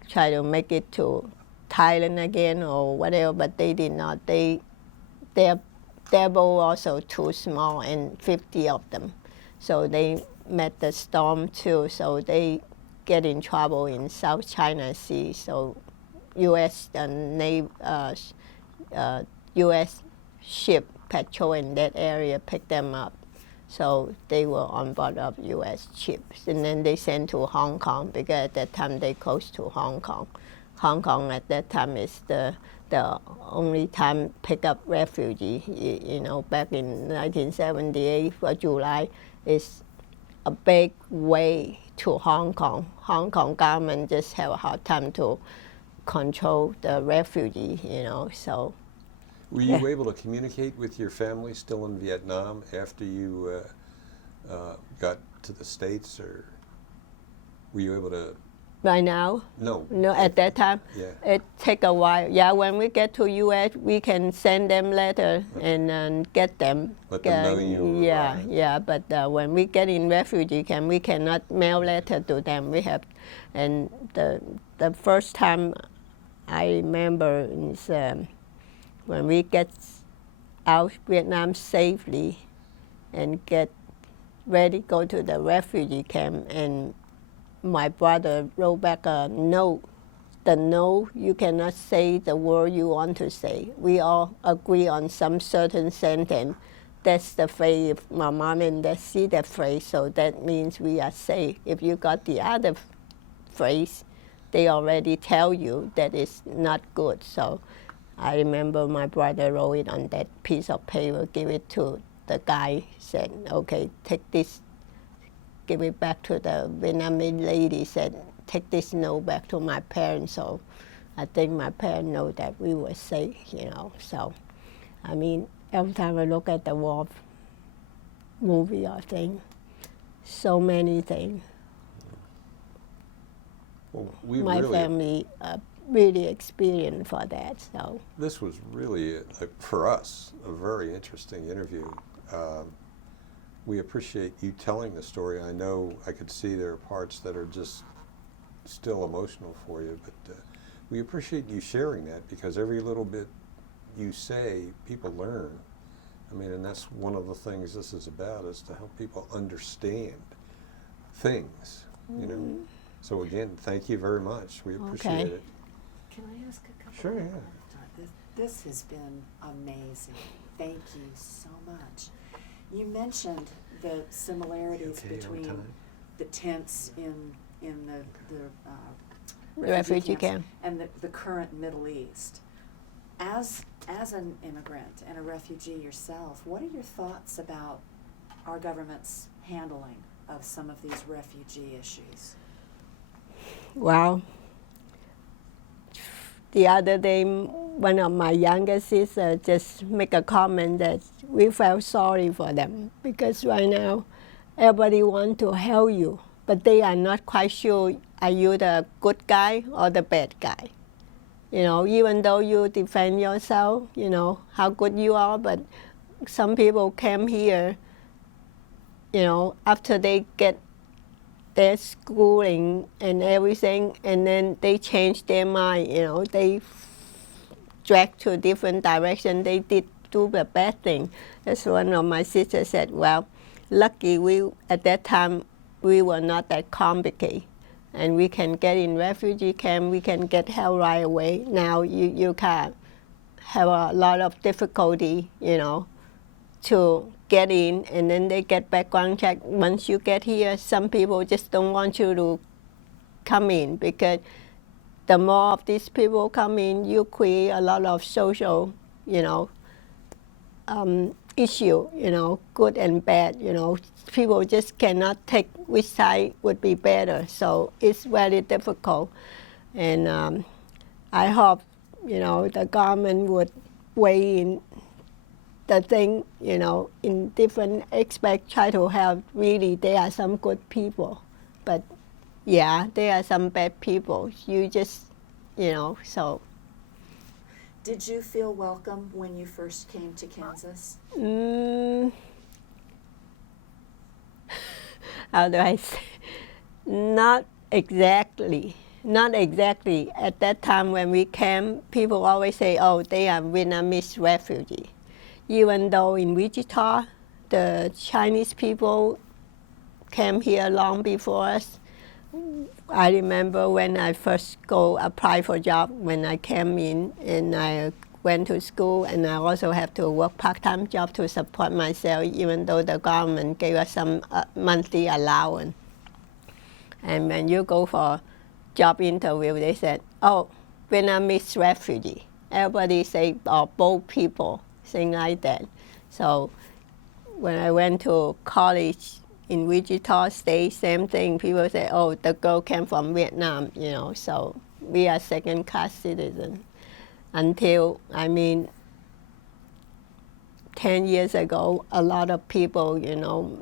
try to make it to Thailand again or whatever, but they did not. Their boat also too small, and 50 of them. So they met the storm too, so they get in trouble in South China Sea. So U.S. U.S. ship patrol in that area picked them up. So they were on board of U.S. ships, and then they sent to Hong Kong because at that time they close to Hong Kong. Hong Kong at that time is the only time pick up refugee. You know, back in 1978 for July is a big way to Hong Kong. Hong Kong government just have a hard time to control the refugee, you know, so. Were you able to communicate with your family still in Vietnam after you got to the States, or were you able to? Right now? No. No, at that time? Yeah. It take a while. Yeah, when we get to U.S., we can send them letter and get them. Let them know you Yeah, arrived. yeah, but when we get in refugee camp, we cannot mail letter to them. We have, and the first time I remember is when we get out Vietnam safely and get ready to go to the refugee camp, and my brother wrote back a note. The note, you cannot say the word you want to say. We all agree on some certain sentence. That's the phrase. If my mom and dad see that phrase, so that means we are safe. If you got the other phrase, they already tell you that it's not good. So I remember my brother wrote it on that piece of paper, give it to the guy, said, okay, take this, give it back to the Vietnamese lady, said, take this note back to my parents. So I think my parents know that we were safe, you know. So, I mean, every time I look at the war movie, I think so many things. Well, we My really, family really experienced for that, so. This was really, for us, a very interesting interview. We appreciate you telling the story. I know I could see there are parts that are just still emotional for you, but we appreciate you sharing that, because every little bit you say, people learn. I mean, and that's one of the things this is about, is to help people understand things, you know. So again, thank you very much. We appreciate it. Can I ask a couple? Sure, more? yeah. This has been amazing. Thank you so much. You mentioned the similarities Okay on between time? the tents in the Refugee camp. and the current Middle East. As an immigrant and a refugee yourself, what are your thoughts about our government's handling of some of these refugee issues? Well, the other day, one of my younger sisters just make a comment that we felt sorry for them, because right now everybody want to help you, but they are not quite sure, are you the good guy or the bad guy? You know, even though you defend yourself, you know, how good you are, but some people came here, you know, after they get their schooling and everything, and then they change their mind, you know, they drag to a different direction, they did do the bad thing. That's one of my sisters said, well, lucky we, at that time, we were not that complicated. And we can get in refugee camp, we can get help right away. Now you can't have a lot of difficulty, you know, to get in, and then they get background check. Once you get here, some people just don't want you to come in, because the more of these people come in, you create a lot of social, you know, issue, you know, good and bad, you know. People just cannot take which side would be better, so it's very difficult. And I hope, you know, the government would weigh in the thing, you know, in different aspects, try to help. Really, there are some good people, but yeah, there are some bad people. You just, you know, so. Did you feel welcome when you first came to Kansas? How do I say? Not exactly. Not exactly. At that time when we came, people always say, oh, they are Vietnamese refugee. Even though in Wichita, the Chinese people came here long before us. I remember when I first go apply for a job, when I came in and I went to school, and I also have to work part-time job to support myself, even though the government gave us some monthly allowance. And when you go for job interview, they said, oh, Vietnamese refugee. Everybody say, oh, both people, thing like that. So when I went to college in Wichita State, same thing. People say, oh, the girl came from Vietnam, you know, so we are second-class citizens. Until, 10 years ago, a lot of people, you know,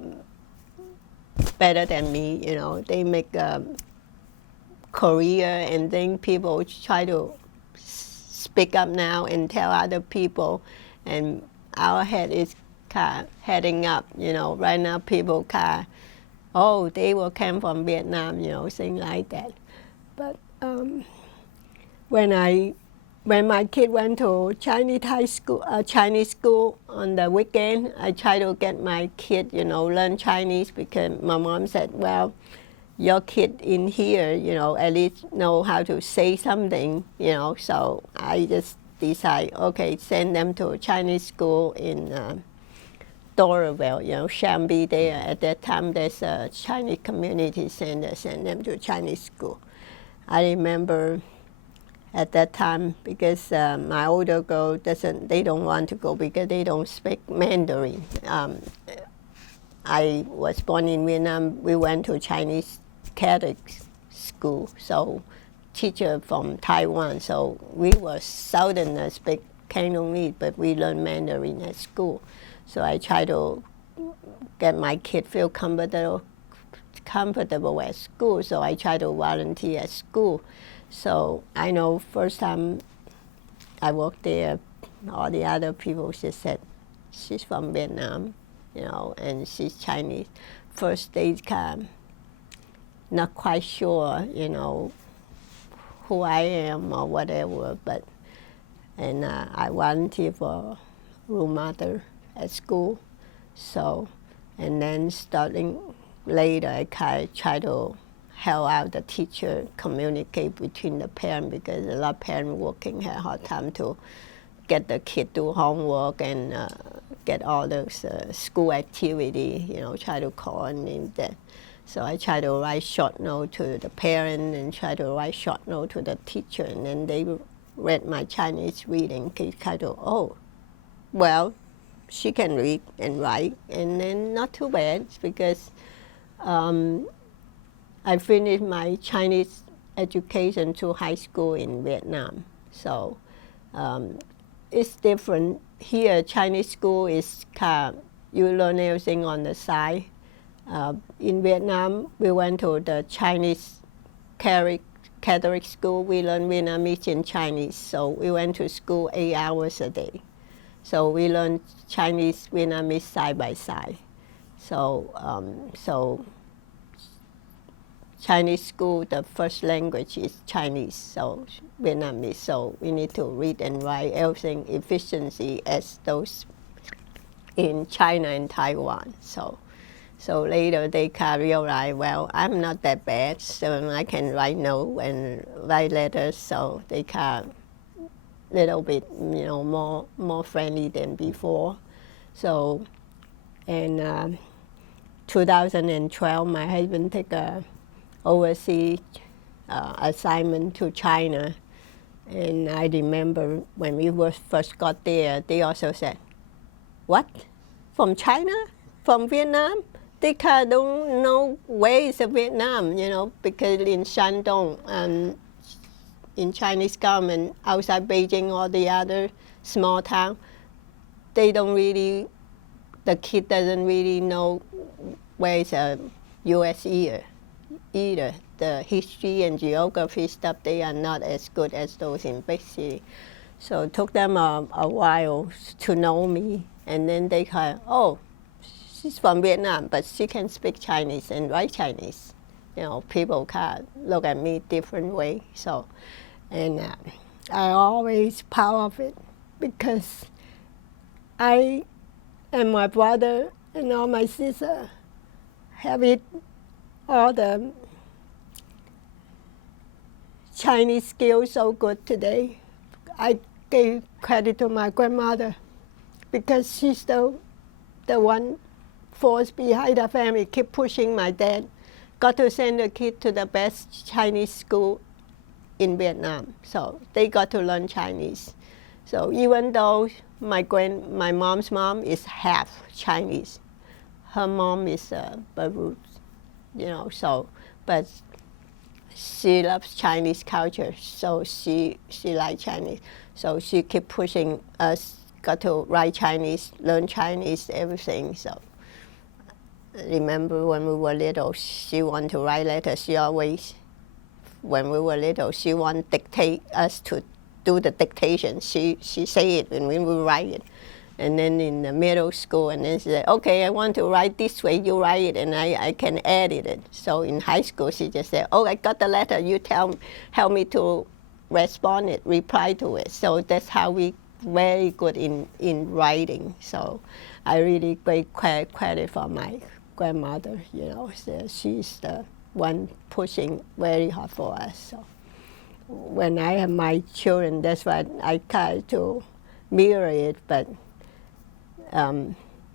better than me, you know, they make a career, and then people try to speak up now and tell other people, and our head is kind of heading up, you know. Right now people kind of, oh, they will come from Vietnam, you know, things like that. But when my kid went to Chinese school on the weekend, I try to get my kid, you know, learn Chinese, because my mom said, well, your kid in here, you know, at least know how to say something, you know. So I just decide, okay, send them to Chinese school in Doraville, you know, Shanby there. At that time, there's a Chinese community center, send them to Chinese school. I remember at that time, because my older girl they don't want to go because they don't speak Mandarin. I was born in Vietnam. We went to Chinese Catholic school, so teacher from Taiwan. So we were Southerners, speak Cantonese, but we learned Mandarin at school. So I try to get my kid feel comfortable at school. So I try to volunteer at school. So I know first time I worked there, all the other people just said, she's from Vietnam, you know, and she's Chinese. First they kind of not quite sure, you know, who I am or whatever, but, and I volunteer for room mother at school. So, and then starting later, I try to help out the teacher, communicate between the parents, because a lot of parents working have a hard time to get the kid do homework and get all those school activity, you know, try to coordinate that. So I try to write short note to the parent and try to write short note to the teacher, and then they read my Chinese reading, kind of, oh, well, she can read and write, and then not too bad, because I finished my Chinese education to high school in Vietnam. So it's different. Here, Chinese school is kind of, you learn everything on the side. In Vietnam, we went to the Chinese Catholic school. We learned Vietnamese and Chinese. So we went to school 8 hours a day. So we learned Chinese, Vietnamese side by side. So, Chinese school, the first language is Chinese, so Vietnamese. So we need to read and write everything efficiency as those in China and Taiwan. So later they can realize, well, I'm not that bad, so I can write notes and write letters, so they can little bit, you know, more friendly than before. So, in 2012, my husband took a overseas assignment to China, and I remember when we first got there, they also said, "What? From China? From Vietnam?" They kind of don't know where is Vietnam, you know, because in Shandong and in Chinese government, outside Beijing or the other small town, they don't really, the kid doesn't really know where is a U.S. either. The history and geography stuff, they are not as good as those in big city. So it took them a while to know me, and then they kind of, oh, she's from Vietnam, but she can speak Chinese and write Chinese. You know, people can look at me different way. So, and I always proud of it because I and my brother and all my sister have it all the Chinese skills so good today. I gave credit to my grandmother because she's the one force behind the family, keep pushing my dad. Got to send the kid to the best Chinese school in Vietnam. So they got to learn Chinese. So even though my mom's mom is half Chinese, her mom is Beirut, you know, so, but she loves Chinese culture, so she likes Chinese. So she keep pushing us, got to write Chinese, learn Chinese, everything. So remember when we were little, she wanted to write letters. She always, when we were little, she wanted to dictate us to do the dictation. She say it and we will write it. And then in the middle school, and then she said, okay, I want to write this way, you write it, and I can edit it. So in high school, she just said, oh, I got the letter, you help me to respond it, reply to it. So that's how we very good in writing. So I really great credit for my grandmother, you know. So she's the one pushing very hard for us. So when I have my children, that's why I try to mirror it, but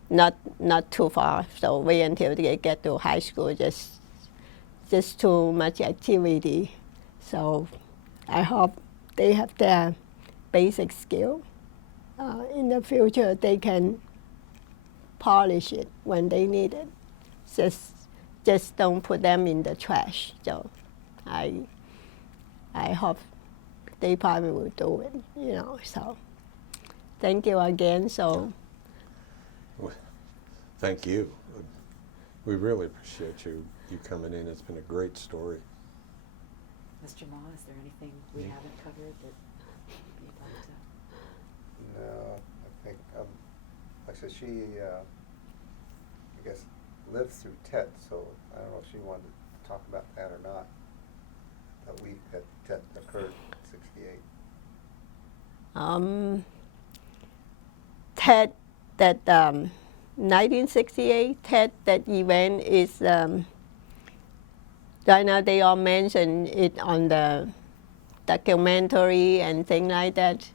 not too far. So wait until they get to high school, just too much activity. So I hope they have their basic skill. In the future, they can polish it when they need it. Just don't put them in the trash. So I hope they probably will do it, you know. So thank you again. So. Thank you. We really appreciate you coming in. It's been a great story. Mr. Ma, is there anything we haven't covered that you'd like to? No, I think, like I said, she, I guess, lived through Tet, so I don't know if she wanted to talk about that or not. That week that Tet occurred in '68. Tet, that 1968 Tet, that event is, right now they all mention it on the documentary and things like that.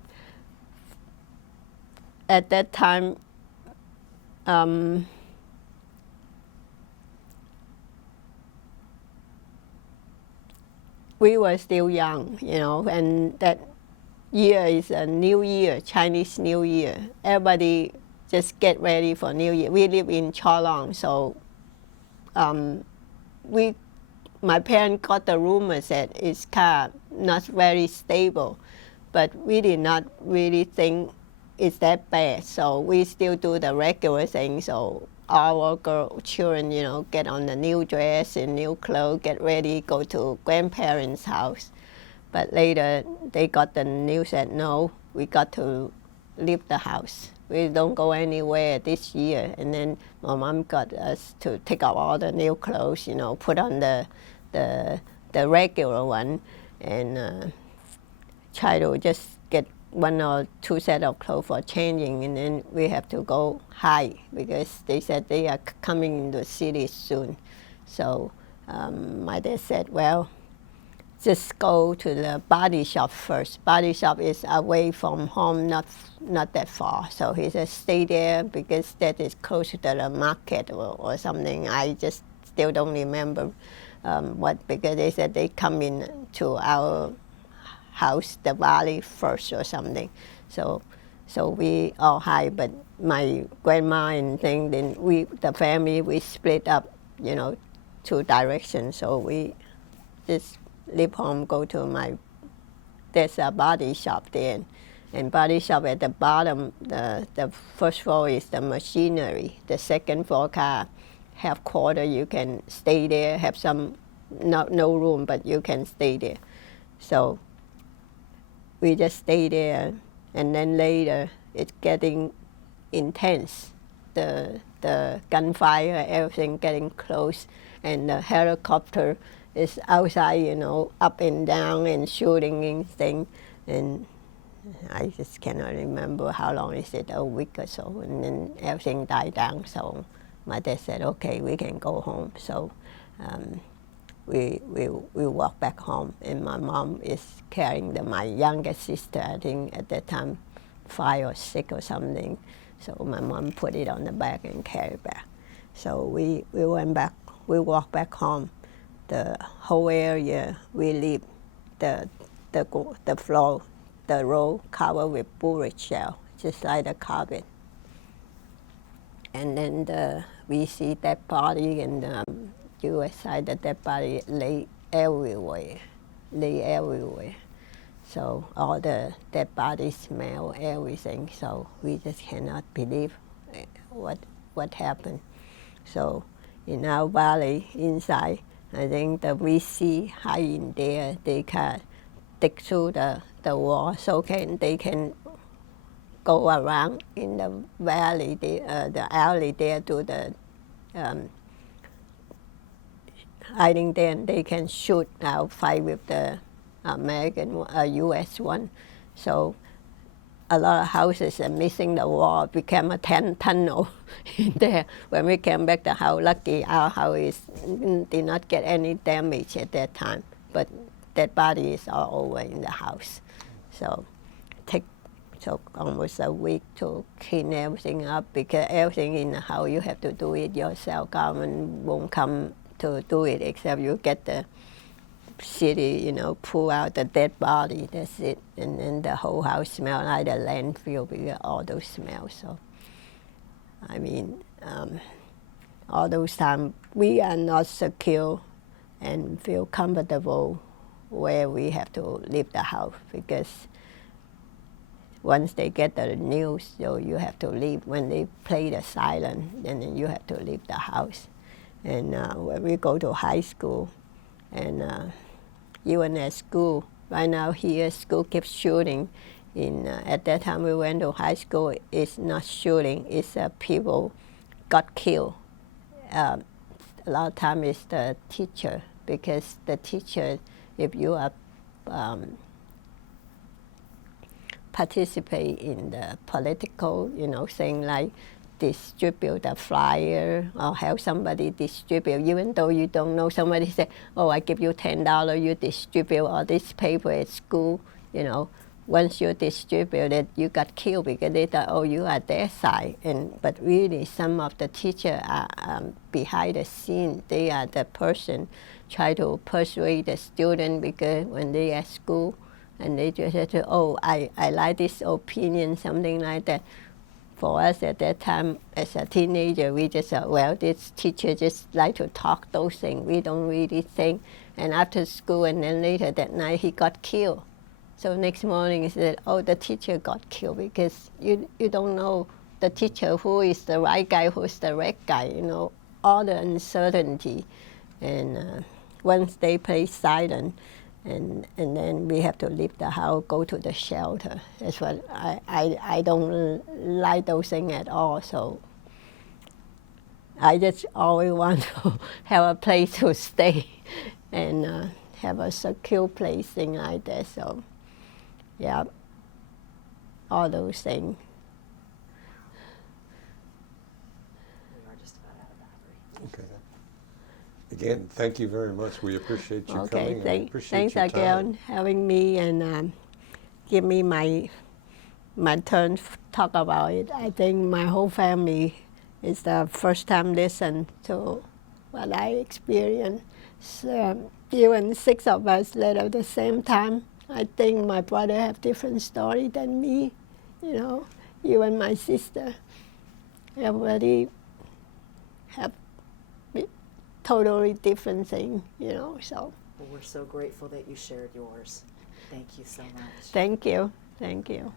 At that time, we were still young, you know, and that year is a New Year, Chinese New Year. Everybody just get ready for New Year. We live in Cholong, so my parents got the rumors that it's kind of not very stable, but we did not really think it's that bad. So we still do the regular thing. So our children, you know, get on the new dress and new clothes, get ready, go to grandparents' house. But later they got the news that no, we got to leave the house. We don't go anywhere this year. And then my mom got us to take out all the new clothes, you know, put on the regular one, and try to just get 1 or 2 sets of clothes for changing. And then we have to go hide because they said they are coming into the city soon. So my dad said, well, just go to the body shop first. Body shop is away from home, not that far. So he said, stay there because that is close to the market or something. I just still don't remember what, because they said they come in to our house, the valley first or something. So we all hide, but my grandma and thing, then the family, we split up, you know, 2 directions. So we just leave home, go to there's a body shop there. And body shop at the bottom, the first floor is the machinery. The second floor car, half quarter, you can stay there, have some, no room, but you can stay there. So we just stay there, and then later it's getting intense. The gunfire, everything getting close. and the helicopter is outside, you know, up and down and shooting and thing. And I just cannot remember how long is it, a week or so, and then everything died down. So my dad said, okay, we can go home. So we walk back home, and my mom is carrying my youngest sister, I think at that time 5 or 6 or something. So my mom put it on the back and carried back. So we went back, we walked back home. The whole area we leave, the floor, the road covered with bullet shell, just like the carpet. And then we see that body, and U.S. side, that dead body lay everywhere. So all the dead bodies smell everything. So we just cannot believe what happened. So in our valley inside, I think that we see high in there, they can dig through the wall so they can go around in the valley, the alley there to the hiding there, and they can shoot out, fight with the American, U.S. one. So a lot of houses are missing the wall, became a tunnel in there. When we came back to the house, lucky our house did not get any damage at that time, but that body is all over in the house. So it took almost a week to clean everything up, because everything in the house you have to do it yourself. Government won't come to do it except you get the city, you know, pull out the dead body, that's it. And then the whole house smells like the landfill because all those smells. So, I mean, all those times we are not secure and feel comfortable where we have to leave the house, because once they get the news, so you have to leave. When they play the siren, then you have to leave the house. And when we go to high school, and even at school, right now here, school keeps shooting. At that time we went to high school, it's not shooting, it's people got killed. A lot of time it's the teacher, because the teacher, if you are participate in the political, you know, thing like distribute a flyer or help somebody distribute, even though you don't know, somebody say, oh, I give you $10, you distribute all this paper at school, you know. Once you distribute it, you got killed because they thought, oh, you are their side. But really, some of the teachers are behind the scene. They are the person try to persuade the student, because when they at school, and they just say, oh, I like this opinion, something like that. For us at that time, as a teenager, we just thought, well, this teacher just like to talk those things. We don't really think. And after school, and then later that night, he got killed. So next morning, he said, oh, the teacher got killed, because you don't know the teacher, who is the right guy, who is the red guy, you know, all the uncertainty. And once they play silent, and then we have to leave the house, go to the shelter. That's what I don't like those things at all. So I just always want to have a place to stay and have a secure place, thing like that. So yeah, all those things. We are just about out of battery. Okay. Again, thank you very much. We appreciate you Okay, coming. And appreciate thanks your again time. having me, and give me my turn to talk about it. I think my whole family is the first time listen to what I experienced. Even 6 of us live at the same time. I think my brother have different story than me, you know, even my sister. Everybody have totally different thing, you know, so. Well, we're so grateful that you shared yours. Thank you so much. Thank you. Thank you.